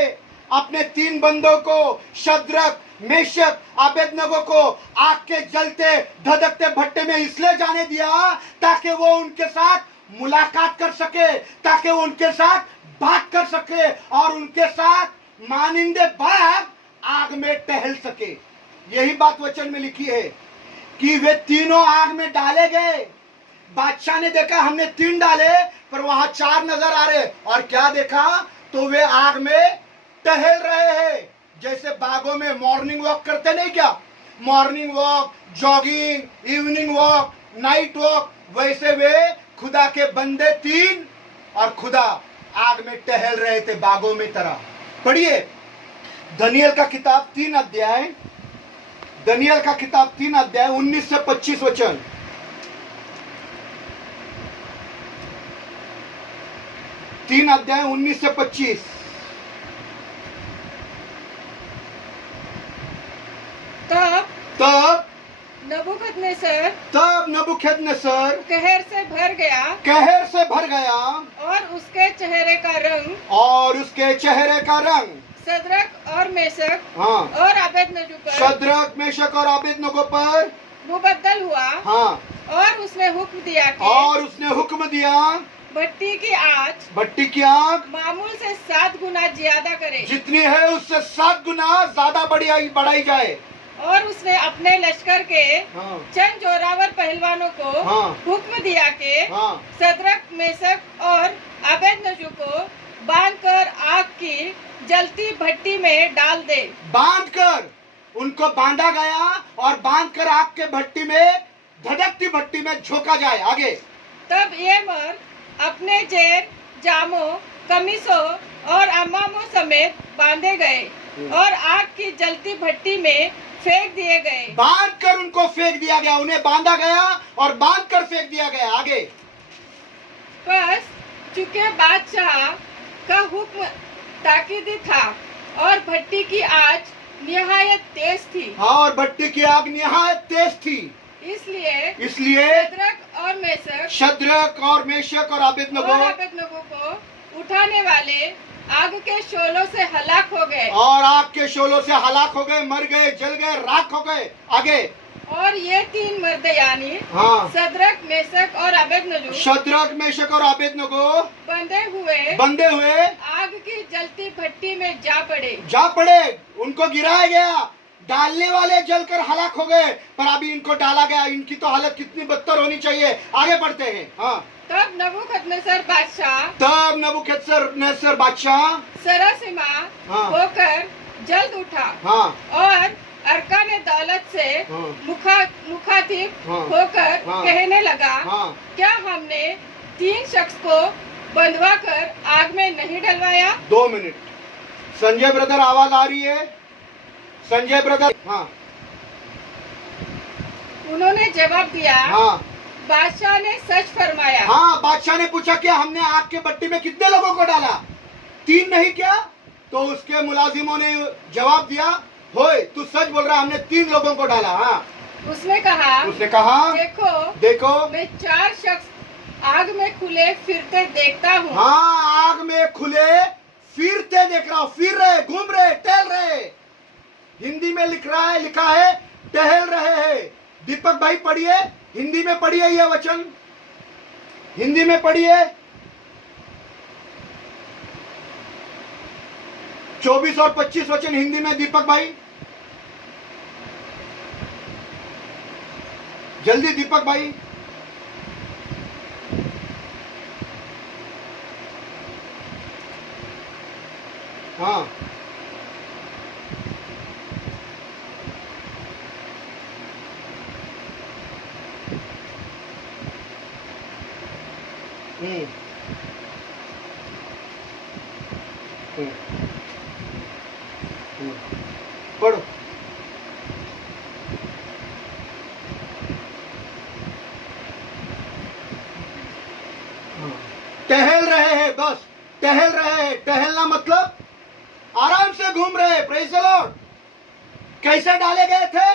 अपने 3 बंदों को, शद्रक, मेशक, अबेदनगो को आग के जलते धधकते भट्टे में इसलिए जाने दिया ताकि वो उनके साथ मुलाकात कर सके, ताकि वो उनके साथ बात कर सके और उनके साथ मानिंदे बाग आग में टहल सके। यही बात वचन में लिखी है कि वे तीनों आग में डाले गए। बादशाह ने देखा हमने 3 डाले पर वहां 4 नजर आ रहे, और क्या देखा? तो वे आग में टहल रहे हैं। जैसे बागों में मॉर्निंग वॉक करते नहीं क्या, morning walk, jogging, evening walk, night walk, वैसे वे खुदा के बंदे 3 और खुदा आग में टहल रहे थे बागों में तरह। पढ़िए दानियेल का किताब 3 अध्याय, दानियेल का किताब 3 अध्याय 19 से 25 वचन। 3 अध्याय 19 से 25। तब नबूकदनेस्सर कहर से भर गया और उसके चेहरे का रंग सदरक और मेशक और अबेदनगो पर मुबद्दल हुआ। हाँ। और उसने हुक्म दिया भट्टी की आग मामूल से 7 गुना ज्यादा करे, जितनी है उससे 7 गुना ज्यादा बढ़ाई जाए। और उसने अपने लश्कर के चंद जोरावर पहलवानों को हुक्म दिया कि सदरक, मेशक और अबेदनगो को बांधकर आग की जलती भट्टी में डाल दे। बांधकर उनको बांधा गया और बांधकर आग के भट्टी में, धधकती भट्टी में झोंका जाए। आगे, तब ये मर्द अपने जेर, जामों, कमीजों और अमामों समेत बांधे गए और आग की जलती भट्टी में फेंक दिए गए। बांधकर उनको फेंक दिया गया, उन्हें बांधा गया और बांधकर फेंक दिया गया। आगे, बस चूंकि बादशाह का हुक्म ताकीदी था और भट्टी की आग निहायत तेज थी। हाँ, और भट्टी की आग निहायत तेज थी। इसलिए शद्रक और मेशक और अबेदनगो को उठाने वाले आग के शोलों से हलाक हो गए। और आग के शोलों से हलाक हो गए, मर गए, जल गए, राख हो गए। आगे, और ये 3 मर्द यानी शद्रक, मेशक और अबेदनगो बंधे हुए आग की जलती भट्टी में जा पड़े। उनको गिराया गया, डालने वाले जलकर हलाक हो गए, पर अभी इनको डाला गया। इनकी तो हालत कितनी बदतर होनी चाहिए। आगे बढ़ते हैं। हाँ, तब नबूकदनेस्सर बादशाह सरसिमा होकर जल्द उठा। और अर्का ने दौलत से मुखातिब होकर कहने लगा, क्या हमने 3 शख्स को बंधवा कर आग में नहीं डलवाया? 2 मिनट। संजय ब्रदर, आवाज आ रही है? संजय ब्रदर। हाँ, उन्होंने जवाब दिया, बादशाह ने सच फरमाया। हाँ, बादशाह ने पूछा क्या हमने आग के भट्टी में कितने लोगों को डाला? 3 नहीं क्या? तो उसके मुलाजिमों ने जवाब दिया, होए तू सच बोल रहा, हमने 3 लोगों को डाला। हाँ, उसने कहा देखो मैं 4 शख्स आग में खुले फिरते देखता हूँ। हाँ, आग में खुले फिरते देख रहा हूँ। फिर रहे, घूम रहे, टहल रहे। हिंदी में लिखा है टहल रहे हैं। दीपक भाई पढ़िए, हिंदी में पढ़िए यह वचन, हिंदी में पढ़िए। 24 और 25 वचन हिंदी में, दीपक भाई जल्दी, दीपक भाई। हाँ, पढ़ो। टहल रहे हैं, बस टहल रहे हैं। टहलना मतलब आराम से घूम रहे। Praise the Lord. कैसे डाले गए थे?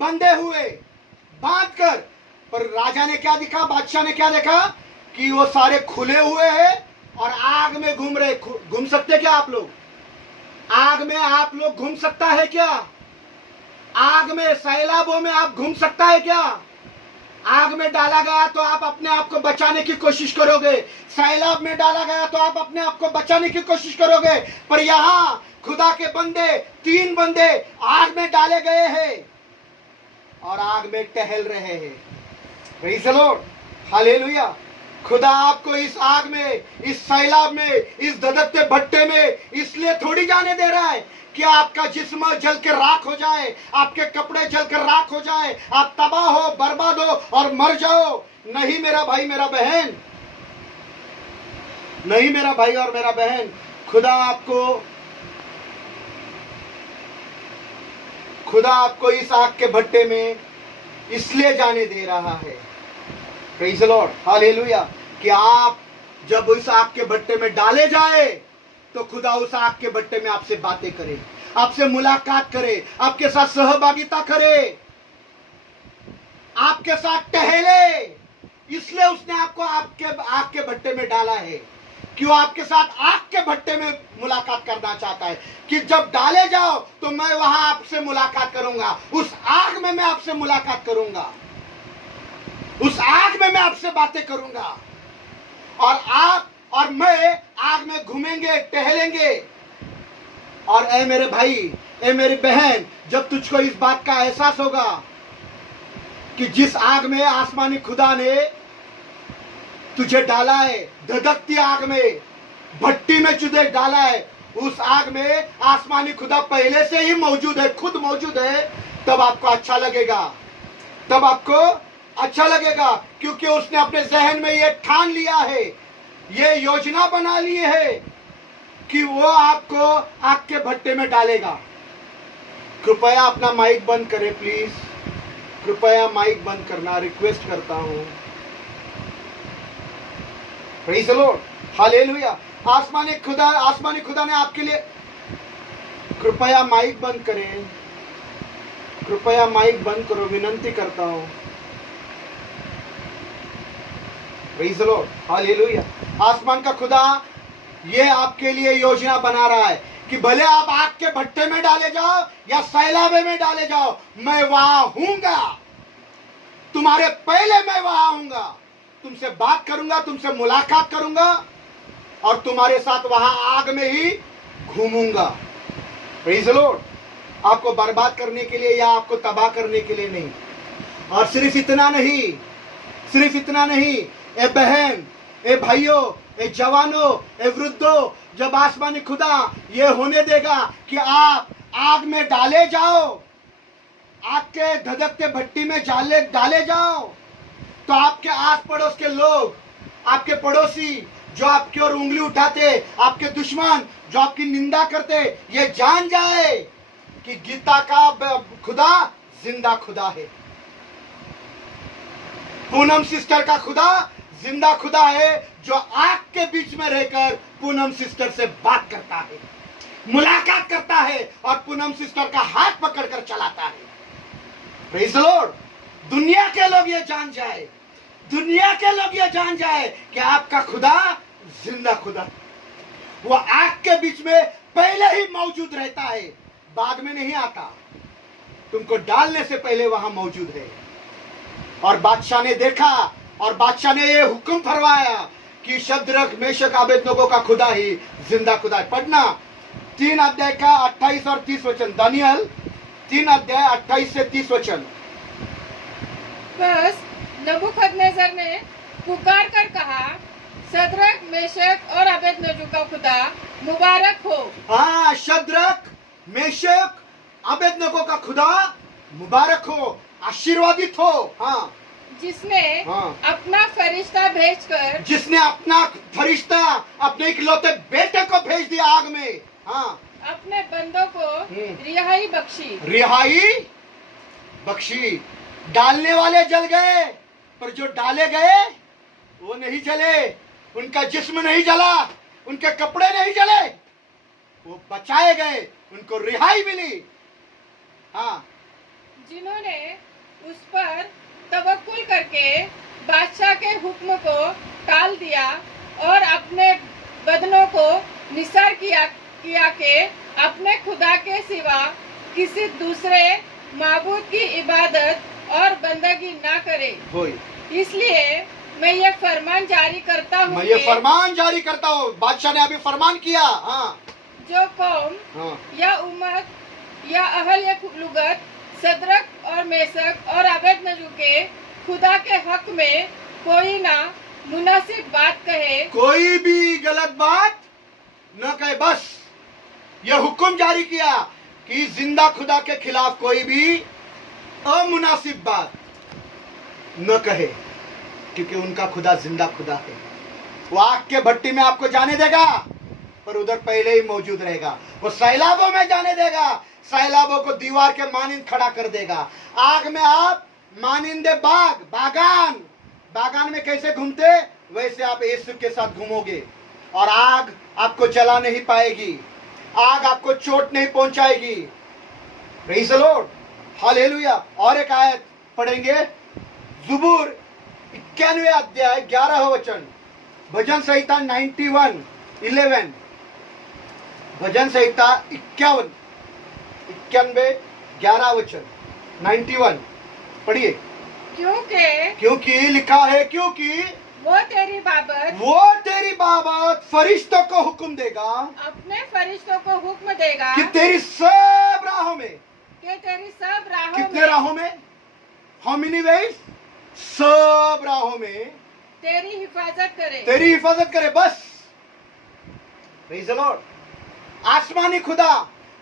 बंधे हुए, बांध कर। पर राजा ने क्या देखा, बादशाह ने क्या देखा कि वो सारे खुले हुए हैं और आग में घूम रहे। घूम सकते क्या आप लोग? आग में आप लोग घूम सकता है क्या? आग में, सैलाबों में आप घूम सकता है क्या? आग में डाला गया तो आप अपने आप को बचाने की कोशिश करोगे। सैलाब में डाला गया तो आप अपने आप को बचाने की कोशिश करोगे। पर यहाँ खुदा के बंदे, 3 बंदे आग में डाले गए हैं और आग में टहल रहे हैं। Praise the lord, hallelujah. खुदा आपको इस आग में, इस सैलाब में, इस धधकते भट्टे में इसलिए थोड़ी जाने दे रहा है कि आपका जिस्म जल के राख हो जाए, आपके कपड़े जल कर राख हो जाए, आप तबाह हो, बर्बाद हो और मर जाओ। नहीं मेरा भाई, मेरा बहन, नहीं मेरा भाई और मेरा बहन। खुदा आपको इस आग के भट्टे में इसलिए जाने दे रहा है, प्रेज़ द लॉर्ड, हालेलुया, कि आप जब उस आग के भट्टे में डाले जाए तो खुदा उस आग के भट्टे में आपसे बातें करे, आपसे मुलाकात करे, आपके साथ सहभागिता करे, आपके साथ टहले। इसलिए उसने आपको आपके आग के भट्टे में डाला है कि वो आपके साथ आग के भट्टे में मुलाकात करना चाहता है कि जब डाले जाओ तो मैं वहां आपसे मुलाकात करूंगा। उस आग में मैं आपसे मुलाकात करूंगा, उस आग में मैं आपसे बातें करूंगा और आप और मैं आग में घूमेंगे, टहलेंगे। और ऐ मेरे भाई, ऐ मेरी बहन, जब तुझको इस बात का एहसास होगा कि जिस आग में आसमानी खुदा ने तुझे डाला है, धधकती आग में, भट्टी में तुझे डाला है, उस आग में आसमानी खुदा पहले से ही मौजूद है, खुद मौजूद है, तब आपको अच्छा लगेगा, तब आपको अच्छा लगेगा, क्योंकि उसने अपने जहन में ये ठान लिया है, ये योजना बना ली है कि वो आपको आग के भट्टे में डालेगा। कृपया अपना माइक बंद करें प्लीज, कृपया माइक बंद करना रिक्वेस्ट करता हूं। Praise the lord, hallelujah. आसमानी खुदा ने आपके लिए, कृपया माइक बंद करें, कृपया माइक बंद करो, विनंती करता हूं। Praise the lord, hallelujah. आसमान का खुदा ये आपके लिए योजना बना रहा है कि भले आप आग के भट्टे में डाले जाओ या सैलाबे में डाले जाओ, मैं वहां हूंगा, तुम्हारे पहले मैं वहां हूंगा, तुमसे बात करूंगा, तुमसे मुलाकात करूंगा और तुम्हारे साथ वहां आग में ही घूमूंगा। Praise the Lord. आपको बर्बाद करने के लिए या आपको तबाह करने के लिए नहीं। और सिर्फ इतना नहीं, ए बहन, ए भाइयों, ए जवानों, ए वृद्धों, जब आसमानी खुदा ये होने देगा कि आप आग में डाले जाओ, आग के धधकते भट्टी में डाले जाओ, तो आपके आस पड़ोस के लोग, आपके पड़ोसी जो आपकी ओर उंगली उठाते, आपके दुश्मन जो आपकी निंदा करते, ये जान जाए कि गीता का खुदा जिंदा खुदा है। पूनम सिस्टर का खुदा जिंदा खुदा है, जो आग के बीच में रहकर पूनम सिस्टर से बात करता है, मुलाकात करता है और पूनम सिस्टर का हाथ पकड़कर चलाता है। Praise the Lord. दुनिया के लोग ये जान जाए कि आपका खुदा जिंदा खुदा, वो आग के बीच में पहले ही मौजूद रहता है, बाद में नहीं आता, तुमको डालने से पहले वहां मौजूद है। और बादशाह ने देखा और बादशाह ने ये हुक्म फरमाया कि शद्रक, मेशक, अबेदनगो का खुदा ही जिंदा खुदा है। पढ़ना 3 अध्याय का 28 और 30 वचन, दानियल 3 अध्याय 28 से 30 वचन। बस नबूखदनेस्सर ने पुकार कर कहा, शद्रक, मेशक और अबेदनगो का खुदा मुबारक हो। हाँ, शद्रक, मेशक, अबेदनगो का खुदा मुबारक हो, आशीर्वादित हो। हाँ, जिसने अपना फरिश्ता अपने इकलौते बेटे को भेज दिया आग में। हाँ, अपने बंदों को रिहाई बख्शी। डालने वाले जल गए, पर जो डाले गए वो नहीं जले, उनका जिस्म नहीं जला, उनके कपड़े नहीं जले, वो बचाए गए, उनको रिहाई मिली। हाँ, जिन्होंने उस पर तवक्कुल करके बादशाह के हुक्म को टाल दिया और अपने बदनों को निसार किया के अपने खुदा के सिवा किसी दूसरे माबूद की इबादत और बंदगी ना करे। इसलिए मैं ये फरमान जारी करता हूँ, बादशाह ने अभी फरमान किया। हाँ, जो कौम या उम्मत या अहल या लुगत शद्रक और मेशक और अबेदनगो के खुदा के हक में कोई ना मुनासिब बात कहे, कोई भी गलत बात न कहे। बस यह हुक्म जारी किया कि जिंदा खुदा के खिलाफ कोई भी अमुनासिब बात न कहे, क्योंकि उनका खुदा जिंदा खुदा है। वो आग के भट्टी में आपको जाने देगा, पर उधर पहले ही मौजूद रहेगा। वो सैलाबों में जाने देगा, सैलाबों को दीवार के मानिंद खड़ा कर देगा। आग में आप मानिंदे बागान में कैसे घूमते, वैसे आप यीशु के साथ घूमोगे और आग आपको जला नहीं पाएगी, आग आपको चोट नहीं पहुंचाएगी। Praise the lord, hallelujah. और एक आयत पढ़ेंगे, ज़ुबूर 91 अध्याय 11 वचन, भजन संहिता 91:11, भजन संहिता 91 11 वचन 91 पढ़िए। क्योंकि लिखा है, क्योंकि वो तेरी बाबत फरिश्तों को हुक्म देगा, अपने फरिश्तों को हुक्म देगा कि तेरी सब राहों में, कितने राहों में, हाउ मेनी वेज, सब राहों में तेरी हिफाजत करे। बस, प्रेज़ द लॉर्ड। आसमानी खुदा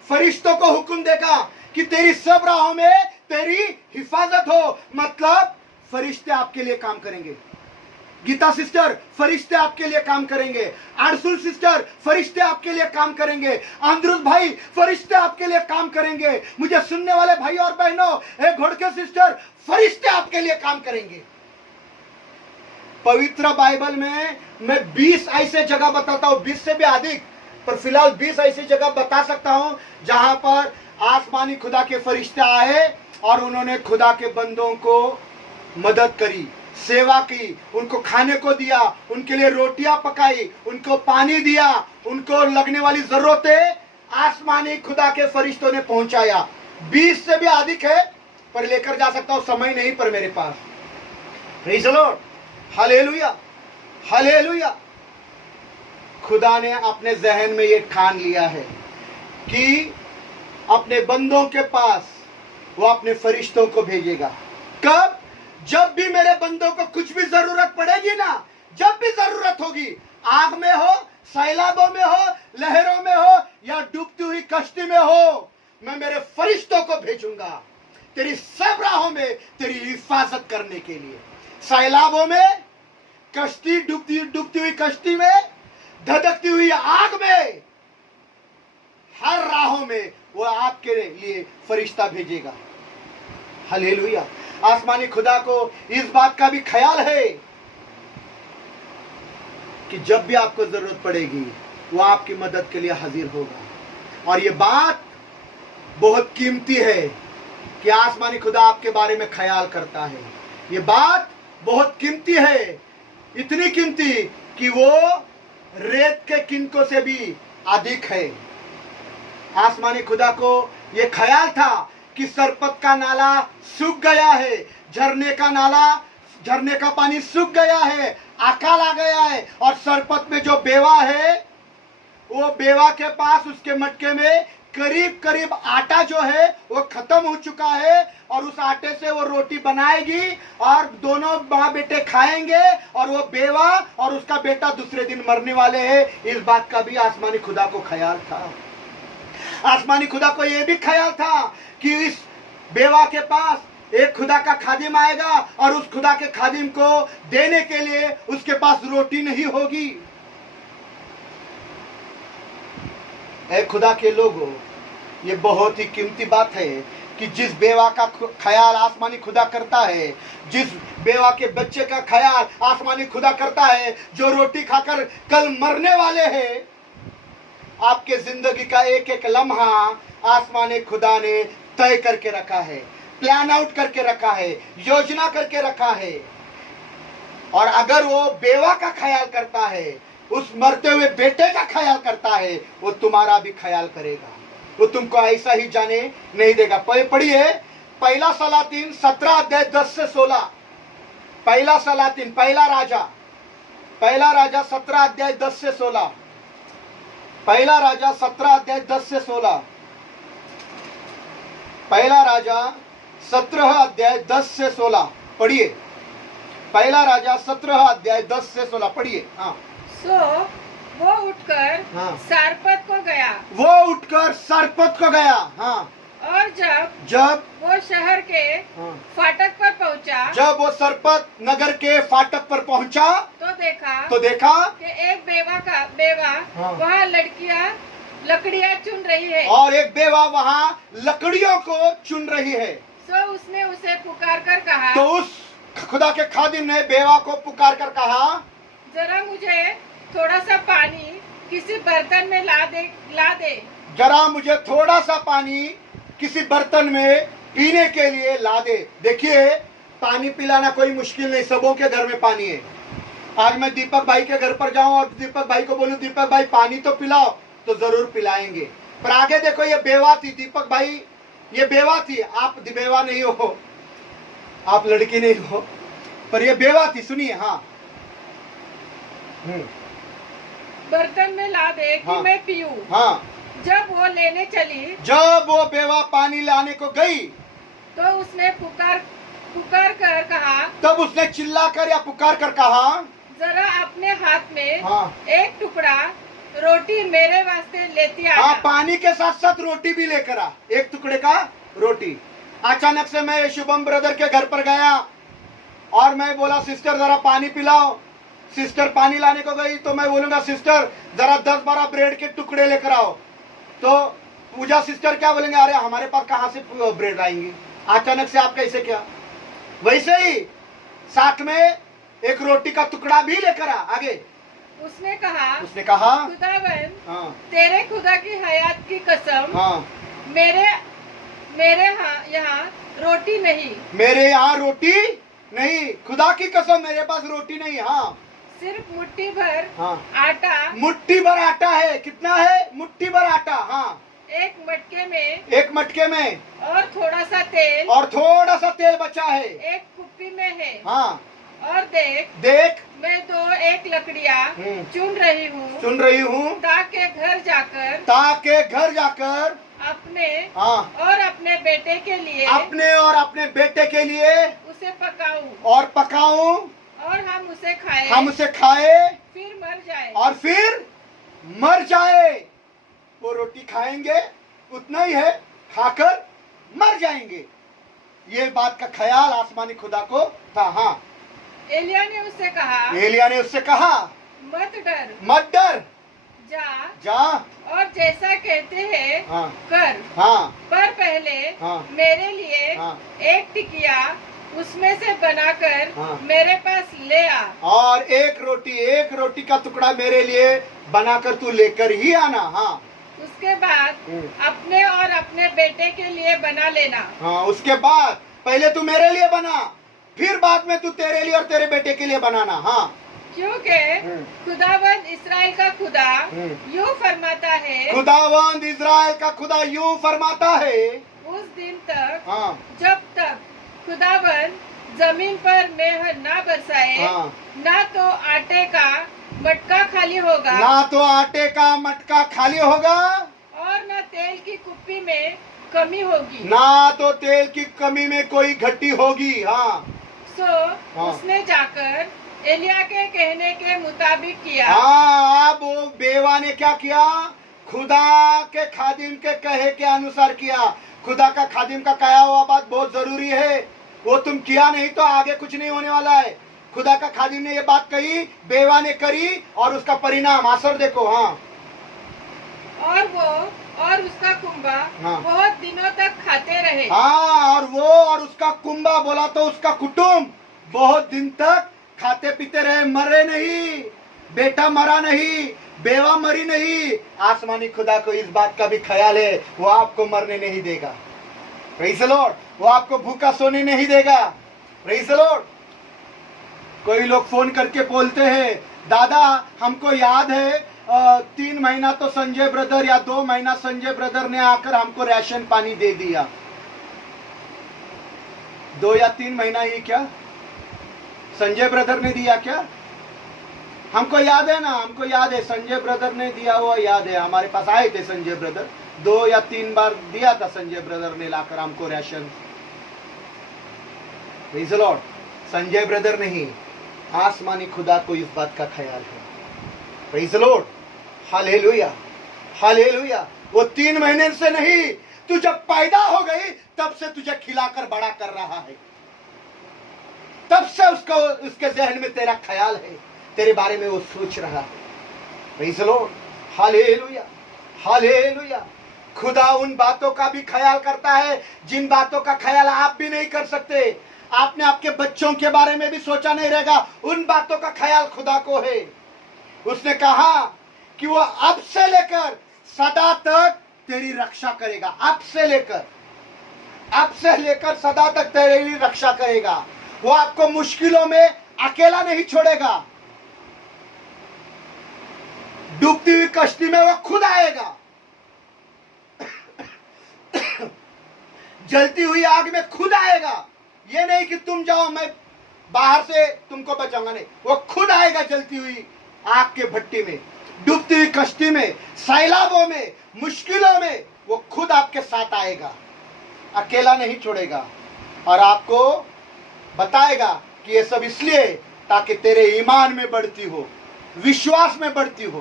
फरिश्तों को हुक्म देगा कि तेरी सब राहों में तेरी हिफाजत हो, मतलब फरिश्ते आपके लिए काम करेंगे। गीता सिस्टर, फरिश्ते आपके लिए काम करेंगे। आरसुल सिस्टर, फरिश्ते आपके लिए काम करेंगे। आंद्रुस भाई, फरिश्ते आपके लिए काम करेंगे। मुझे सुनने वाले भाई और बहनों, घोड़के सिस्टर, फरिश्ते आपके लिए काम करेंगे। पवित्र बाइबल में मैं 20 ऐसे जगह बताता हूं, 20 से भी अधिक, पर फिलहाल 20 ऐसी जगह बता सकता हूं जहां पर आसमानी खुदा के फरिश्ते आए और उन्होंने खुदा के बंदों को मदद करी, सेवा की, उनको खाने को दिया, उनके लिए रोटियां पकाई, उनको पानी दिया, उनको लगने वाली जरूरतें आसमानी खुदा के फरिश्तों ने पहुंचाया। 20 से भी अधिक है, पर लेकर जा सकता हूं, समय नहीं पर मेरे पास। Praise the lord, hallelujah, hallelujah. खुदा ने अपने जहन में ये ठान लिया है कि अपने बंदों के पास वो अपने फरिश्तों को भेजेगा। कब? जब भी मेरे बंदों को कुछ भी जरूरत पड़ेगी ना, जब भी जरूरत होगी, आग में हो, सैलाबों में हो, लहरों में हो, या डूबती हुई कश्ती में हो, मैं मेरे फरिश्तों को भेजूंगा तेरी सब राहों में तेरी हिफाजत करने के लिए। सैलाबों में, कश्ती डूबती हुई कश्ती में, धधकती हुई आग में, हर राहों में वो आपके लिए फरिश्ता भेजेगा। हालेलुया। आसमानी खुदा को इस बात का भी ख्याल है कि जब भी आपको जरूरत पड़ेगी वो आपकी मदद के लिए हाजिर होगा। और ये बात बहुत कीमती है कि आसमानी खुदा आपके बारे में ख्याल करता है। ये बात बहुत कीमती है, इतनी कीमती कि वो रेत के किनकों से भी अधिक है। आसमानी खुदा को ये ख्याल था कि सरपत का नाला सूख गया है, झरने का पानी सूख गया है, अकाल आ गया है, और सरपत में जो बेवा है, वो बेवा के पास उसके मटके में करीब करीब आटा जो है वो खत्म हो चुका है, और उस आटे से वो रोटी बनाएगी और दोनों माँ बेटे खाएंगे, और वो बेवा और उसका बेटा दूसरे दिन मरने वाले हैं। इस बात का भी आसमानी खुदा को ख्याल था। आसमानी खुदा को यह भी ख्याल था कि इस बेवा के पास एक खुदा का खादिम आएगा और उस खुदा के खादिम को देने के लिए उसके पास रोटी नहीं होगी। ऐ खुदा के लोगों, ये बहुत ही कीमती बात है कि जिस बेवा का ख्याल आसमानी खुदा करता है, जिस बेवा के बच्चे का ख्याल आसमानी खुदा करता है, जो रोटी खाकर कल मरने वाले हैं, आपके जिंदगी का एक एक लम्हा आसमानी खुदा ने तय करके रखा है, प्लान आउट करके रखा है, योजना करके रखा है। और अगर वो बेवा का ख्याल करता है, उस मरते हुए बेटे का ख्याल करता है, वो तुम्हारा भी ख्याल करेगा। वो तुमको ऐसा ही जाने नहीं देगा। पढ़िए पहला सलातीन 17 अध्याय 10 से 16। पहला सलातीन, पहला राजा 17 अध्याय 10 से 16। पहला राजा 17 अध्याय 10 से 16। पहला राजा 17 अध्याय 10 से 16 पढ़िए। पहला राजा 17 अध्याय 10 से 16 पढ़िए। हाँ। सो वो उठकर सारपत को गया। हाँ। और जब वो शहर के फाटक पर पहुंचा, जब वो सरपत नगर के फाटक पर पहुंचा, तो देखा कि एक बेवा वहाँ लकड़ियाँ चुन रही है, और एक बेवा वहाँ लकड़ियों को चुन रही है। तो उसने उसे पुकार कर कहा, तो उस खुदा के खादिम ने बेवा को पुकार कर कहा, जरा मुझे थोड़ा सा पानी किसी बर्तन में ला दे। जरा मुझे थोड़ा सा पानी किसी बर्तन में पीने के लिए ला दे। देखिए, पानी पिलाना कोई मुश्किल नहीं, सबों के घर में पानी है। आज मैं दीपक भाई के घर पर जाऊं और दीपक भाई को बोलूं, दीपक भाई पानी तो पिलाओ, तो जरूर पिलाएंगे। पर आगे देखो, ये बेवा थी। दीपक भाई, ये बेवा थी। आप बेवा नहीं हो, आप लड़की नहीं हो, पर ये बेवा थी। सुनिए। हाँ। बर्तन में ला दे कि मैं पीऊं। हाँ। जब वो लेने चली, जब वो बेवा पानी लाने को गई, तो उसने पुकार कर कहा, तब उसने चिल्ला कर या पुकार कर कहा, जरा अपने हाथ में एक टुकड़ा रोटी मेरे वास्ते लेती आ। हाँ, पानी के साथ साथ रोटी भी लेकर आ, एक टुकड़े का रोटी। अचानक से मैं शुभम ब्रदर के घर पर गया और मैं बोला, सिस्टर जरा पानी पिलाओ। सिस्टर पानी लाने को गई, तो मैं बोलूंगा, सिस्टर जरा 10-12 ब्रेड के टुकड़े लेकर आओ। तो पूजा सिस्टर क्या बोलेंगे, अरे हमारे पास कहाँ से ब्रेड आएंगे, अचानक से आप कैसे क्या। वैसे ही साथ में एक रोटी का टुकड़ा भी लेकर आ। आगे उसने कहा खुदावन, हाँ, तेरे खुदा की हयात की कसम, हाँ, मेरे यहाँ रोटी नहीं, मेरे यहाँ रोटी नहीं, खुदा की कसम मेरे पास रोटी नहीं। हाँ, सिर्फ मुट्ठी भर, हाँ, आटा, मुट्ठी भर आटा है। कितना है? मुट्ठी भर आटा। हाँ, एक मटके में और थोड़ा सा तेल बचा है, एक कुप्पी में है। हाँ, और देख मैं एक लकड़ियाँ चुन रही हूँ ताकि घर जाकर अपने और अपने बेटे के लिए उसे पकाऊं और हम उसे खाए फिर मर जाए। वो रोटी खाएंगे, उतना ही है, खाकर मर जाएंगे। ये बात का ख्याल आसमानी खुदा को था। हाँ, एलिया ने उससे कहा मत डर, जा और जैसा कहते हैं कर। हाँ, पर पहले मेरे लिए एक टिकिया उसमें से बनाकर मेरे पास ले आ, और एक रोटी का टुकड़ा मेरे लिए बनाकर तू लेकर ही आना। हाँ, उसके बाद अपने और अपने बेटे के लिए बना लेना। हाँ, उसके बाद पहले तू मेरे लिए बना, फिर बाद में तू तेरे लिए और तेरे बेटे के लिए बनाना। हाँ, क्योंकि खुदावंद इस्राएल का खुदा यूं फरमाता है, खुदावंद इस्राएल का खुदा यूं फरमाता है, उस दिन तक जब तक खुदावंद जमीन पर मेहर ना बरसाए, ना तो आटे का मटका खाली होगा, और न तेल की कुप्पी में कमी होगी, ना तो तेल की कमी में कोई घटी होगी। हाँ, उसने जाकर एलिया के कहने के मुताबिक किया। हाँ, अब वो बेवा ने क्या किया? खुदा के खादिम के कहे के अनुसार किया। खुदा का खादिम का कहा हुआ बात बहुत जरूरी है, वो तुम किया नहीं तो आगे कुछ नहीं होने वाला है। खुदा का खादिम ने ये बात कही, बेवा ने करी, और उसका परिणाम असर देखो। हाँ, और उसका कुंबा बहुत दिनों तक खाते रहे। हाँ, और उसका कुंबा बोला तो उसका कुटुंब बहुत दिन तक खाते पीते रहे, मरे नहीं, बेटा मरा नहीं, बेवा मरी नहीं। आसमानी खुदा को इस बात का भी ख्याल है, वो आपको मरने नहीं देगा। Praise the Lord. वो आपको भूखा सोने नहीं देगा। Praise the Lord. कोई लोग फोन करके बोलते हैं, दादा हमको याद है 3 महीना तो संजय ब्रदर या 2 महीना संजय ब्रदर ने आकर हमको राशन पानी दे दिया। 2 या 3 महीना ही क्या संजय ब्रदर ने दिया क्या? हमको याद है ना, हमको याद है संजय ब्रदर ने दिया हुआ याद है। हमारे पास आए थे संजय ब्रदर, 2 या 3 बार दिया था संजय ब्रदर ने लाकर हमको ration. Praise the Lord. Sanjay brother नहीं, आसमानी खुदा को इस बात का ख्याल है। Praise the lord. Hallelujah, hallelujah. वो 3 महीने से नहीं, तू जब पैदा हो गई तब से तुझे खिलाकर बड़ा कर रहा है, तब से उसके जहन में तेरा ख्याल है, तेरे बारे में वो सोच रहा है। Praise the lord. Hallelujah, hallelujah. खुदा उन बातों का भी ख्याल करता है जिन बातों का ख्याल आप भी नहीं कर सकते। आपने आपके बच्चों के बारे में भी सोचा नहीं रहेगा, उन बातों का ख्याल खुदा को है। उसने कहा कि वो अब से लेकर सदा तक तेरी रक्षा करेगा। अब से लेकर सदा तक तेरी रक्षा करेगा। वो आपको मुश्किलों में अकेला नहीं छोड़ेगा। डूबती हुई कश्ती में वो खुद आएगा, जलती हुई आग में खुद आएगा। ये नहीं कि तुम जाओ मैं बाहर से तुमको बचाऊंगा, नहीं, वो खुद आएगा जलती हुई आग के भट्टी में, डूबती हुई कश्ती में, सैलाबों में, मुश्किलों में वो खुद आपके साथ आएगा, अकेला नहीं छोड़ेगा। और आपको बताएगा कि ये सब इसलिए ताकि तेरे ईमान में बढ़ती हो, विश्वास में बढ़ती हो।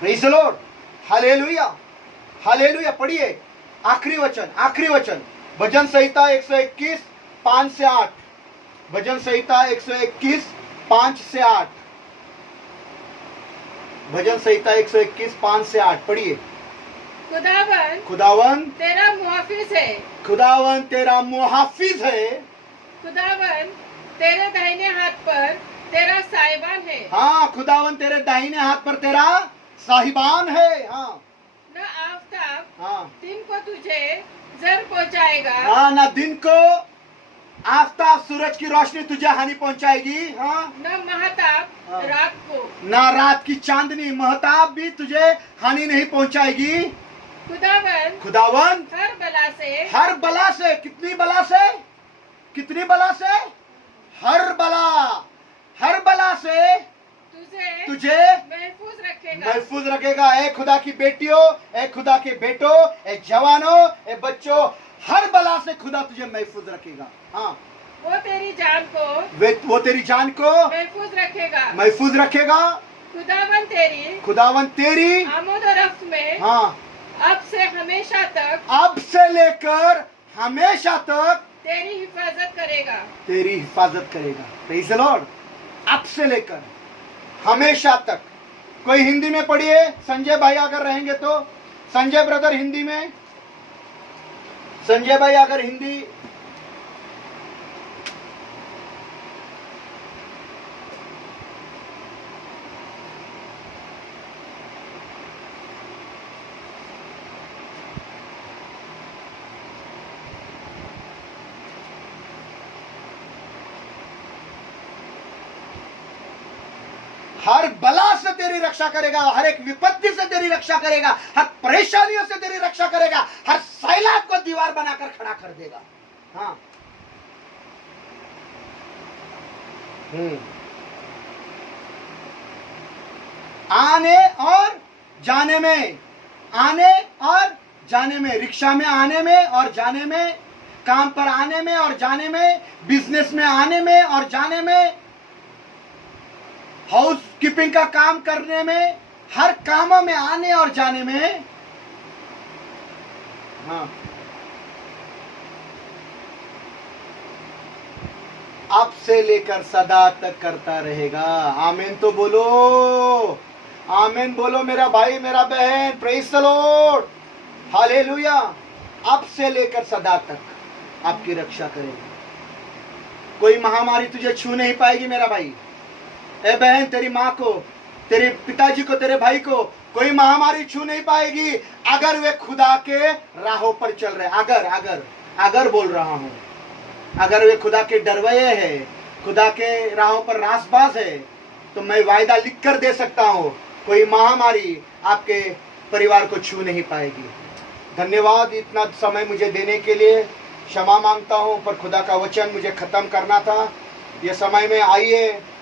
Praise the lord. Hallelujah, hallelujah. पढ़िए आखिरी वचन भजन संहिता 121 5 से 8। भजन संहिता 121 5 से 8। भजन संहिता 121 5 से 8 पढ़िए। खुदावन तेरा मुहाफिज है। खुदावन तेरा मुहाफिज है। खुदावन तेरे दाहिने हाथ पर तेरा साहिबान है। हाँ, खुदावन तेरे दाहिने हाथ पर तेरा साहिबान है। हाँ, न आफताब हाँ, दिन को तुझे जर पहुंचाएगा। हाँ, न दिन को आफताब सूरज की रोशनी तुझे हानि पहुंचाएगी। हाँ, न महताब हाँ, रात को, न रात की चांदनी महताब भी तुझे हानि नहीं पहुंचाएगी। खुदावन हर बला से कितनी बला से, कितनी बला से, हर बला से तुझे महफूज रखेगा। ए खुदा की बेटियों, ए खुदा के बेटों, ए जवानों, ए बच्चों, हर बला से खुदा तुझे महफूज रखेगा। हाँ, वो तेरी जान को महफूज रखेगा। खुदावन तेरी आमद और रफ्त में, हाँ, अब से हमेशा तक, अब से लेकर हमेशा तक तेरी हिफाजत करेगा। Praise the Lord. अब से लेकर हमेशा तक। कोई हिंदी में पढ़िए, संजय भाई अगर रहेंगे तो। संजय ब्रदर हिंदी में, संजय भाई अगर हिंदी। हर बला से तेरी रक्षा करेगा, हर एक विपत्ति से तेरी रक्षा करेगा, हर परेशानियों से तेरी रक्षा करेगा, हर सैलाब को दीवार बनाकर खड़ा कर देगा। हाँ, आने और जाने में, आने और जाने में, रिक्शा में आने में और जाने में, काम पर आने में और जाने में, बिजनेस में आने में और जाने में, हाउस कीपिंग का काम करने में, हर कामों में आने और जाने में। हाँ, अब से लेकर सदा तक करता रहेगा। आमीन तो बोलो, आमीन बोलो मेरा भाई, मेरा बहन। Praise the lord, hallelujah. अब से लेकर सदा तक आपकी रक्षा करेगा। कोई महामारी तुझे छू नहीं पाएगी मेरा भाई। ए बहन, तेरी माँ को, तेरे पिताजी को, तेरे भाई को कोई महामारी छू नहीं पाएगी अगर वे खुदा के राहों पर चल रहे। अगर बोल रहा हूं, अगर वे खुदा के डरवये है, खुदा के राहों पर रासबाज है, तो मैं वायदा लिख कर दे सकता हूं, कोई महामारी आपके परिवार को छू नहीं पाएगी। धन्यवाद इतना समय मुझे देने के लिए। क्षमा मांगता हूं, पर खुदा का वचन मुझे खत्म करना था। ये समय में आइए,